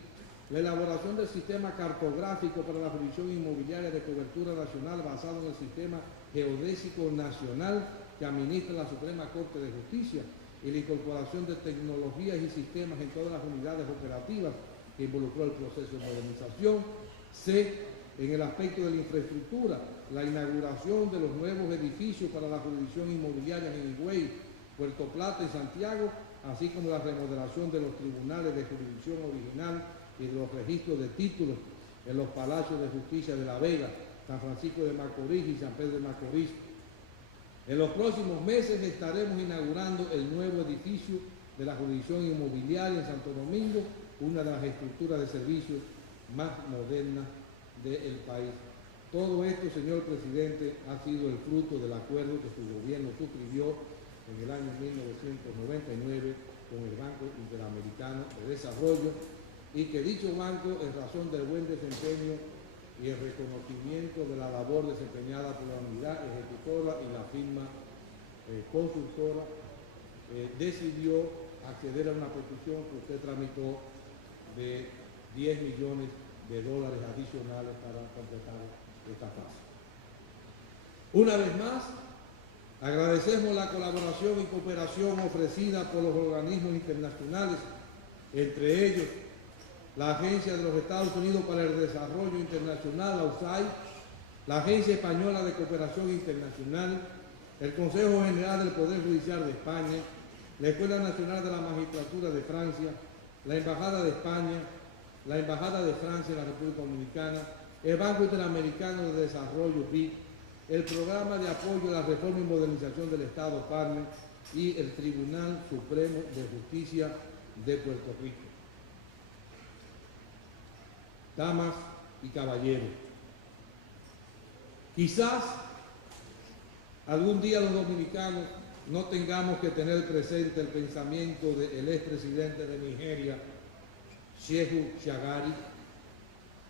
La elaboración del sistema cartográfico para la jurisdicción inmobiliaria de cobertura nacional basado en el sistema geodésico nacional que administra la Suprema Corte de Justicia y la incorporación de tecnologías y sistemas en todas las unidades operativas que involucró el proceso de modernización. C. En el aspecto de la infraestructura, la inauguración de los nuevos edificios para la jurisdicción inmobiliaria en Higüey, Puerto Plata y Santiago, así como la remodelación de los tribunales de jurisdicción original y de los registros de títulos en los palacios de justicia de La Vega, San Francisco de Macorís y San Pedro de Macorís. En los próximos meses estaremos inaugurando el nuevo edificio de la jurisdicción inmobiliaria en Santo Domingo, una de las estructuras de servicios más modernas del país. Todo esto, señor presidente, ha sido el fruto del acuerdo que su gobierno suscribió en el año 1999 con el Banco Interamericano de Desarrollo y que dicho banco, en razón del buen desempeño y el reconocimiento de la labor desempeñada por la unidad ejecutora y la firma consultora, decidió acceder a una petición que usted tramitó de $10 millones adicionales para completar esta fase. Una vez más, agradecemos la colaboración y cooperación ofrecida por los organismos internacionales, entre ellos la Agencia de los Estados Unidos para el Desarrollo Internacional, la USAID, la Agencia Española de Cooperación Internacional, el Consejo General del Poder Judicial de España, la Escuela Nacional de la Magistratura de Francia, la Embajada de España, la Embajada de Francia en la República Dominicana, el Banco Interamericano de Desarrollo, BID, el Programa de Apoyo a la Reforma y Modernización del Estado, PARME, y el Tribunal Supremo de Justicia de Puerto Rico. Damas y caballeros, quizás algún día los dominicanos no tengamos que tener presente el pensamiento del expresidente de Nigeria, Shehu Shagari,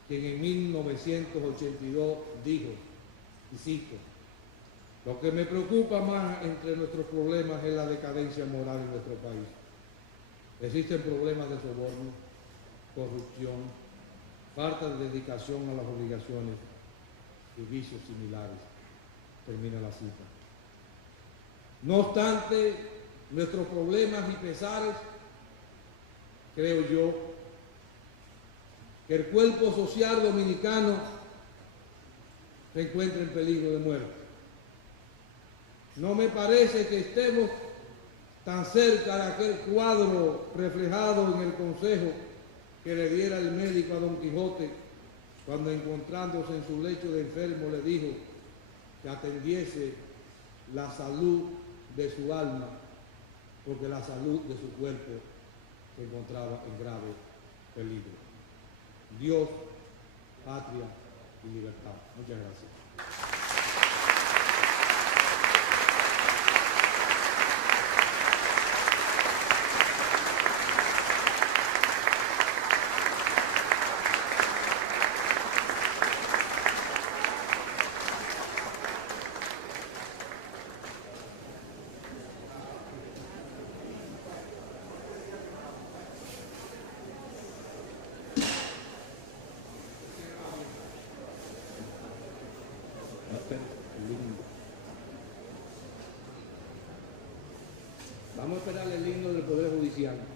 quien en 1982 dijo, y cito: lo que me preocupa más entre nuestros problemas es la decadencia moral en nuestro país. Existen problemas de soborno, corrupción, falta de dedicación a las obligaciones y vicios similares. Termina la cita. No obstante nuestros problemas y pesares, creo yo que el cuerpo social dominicano se encuentra en peligro de muerte. No me parece que estemos tan cerca de aquel cuadro reflejado en el consejo que le diera el médico a Don Quijote cuando, encontrándose en su lecho de enfermo, le dijo que atendiese la salud de su alma, porque la salud de su cuerpo se encontraba en grave peligro. Dios, patria y libertad. Muchas gracias. Vamos a esperar el himno del Poder Judicial.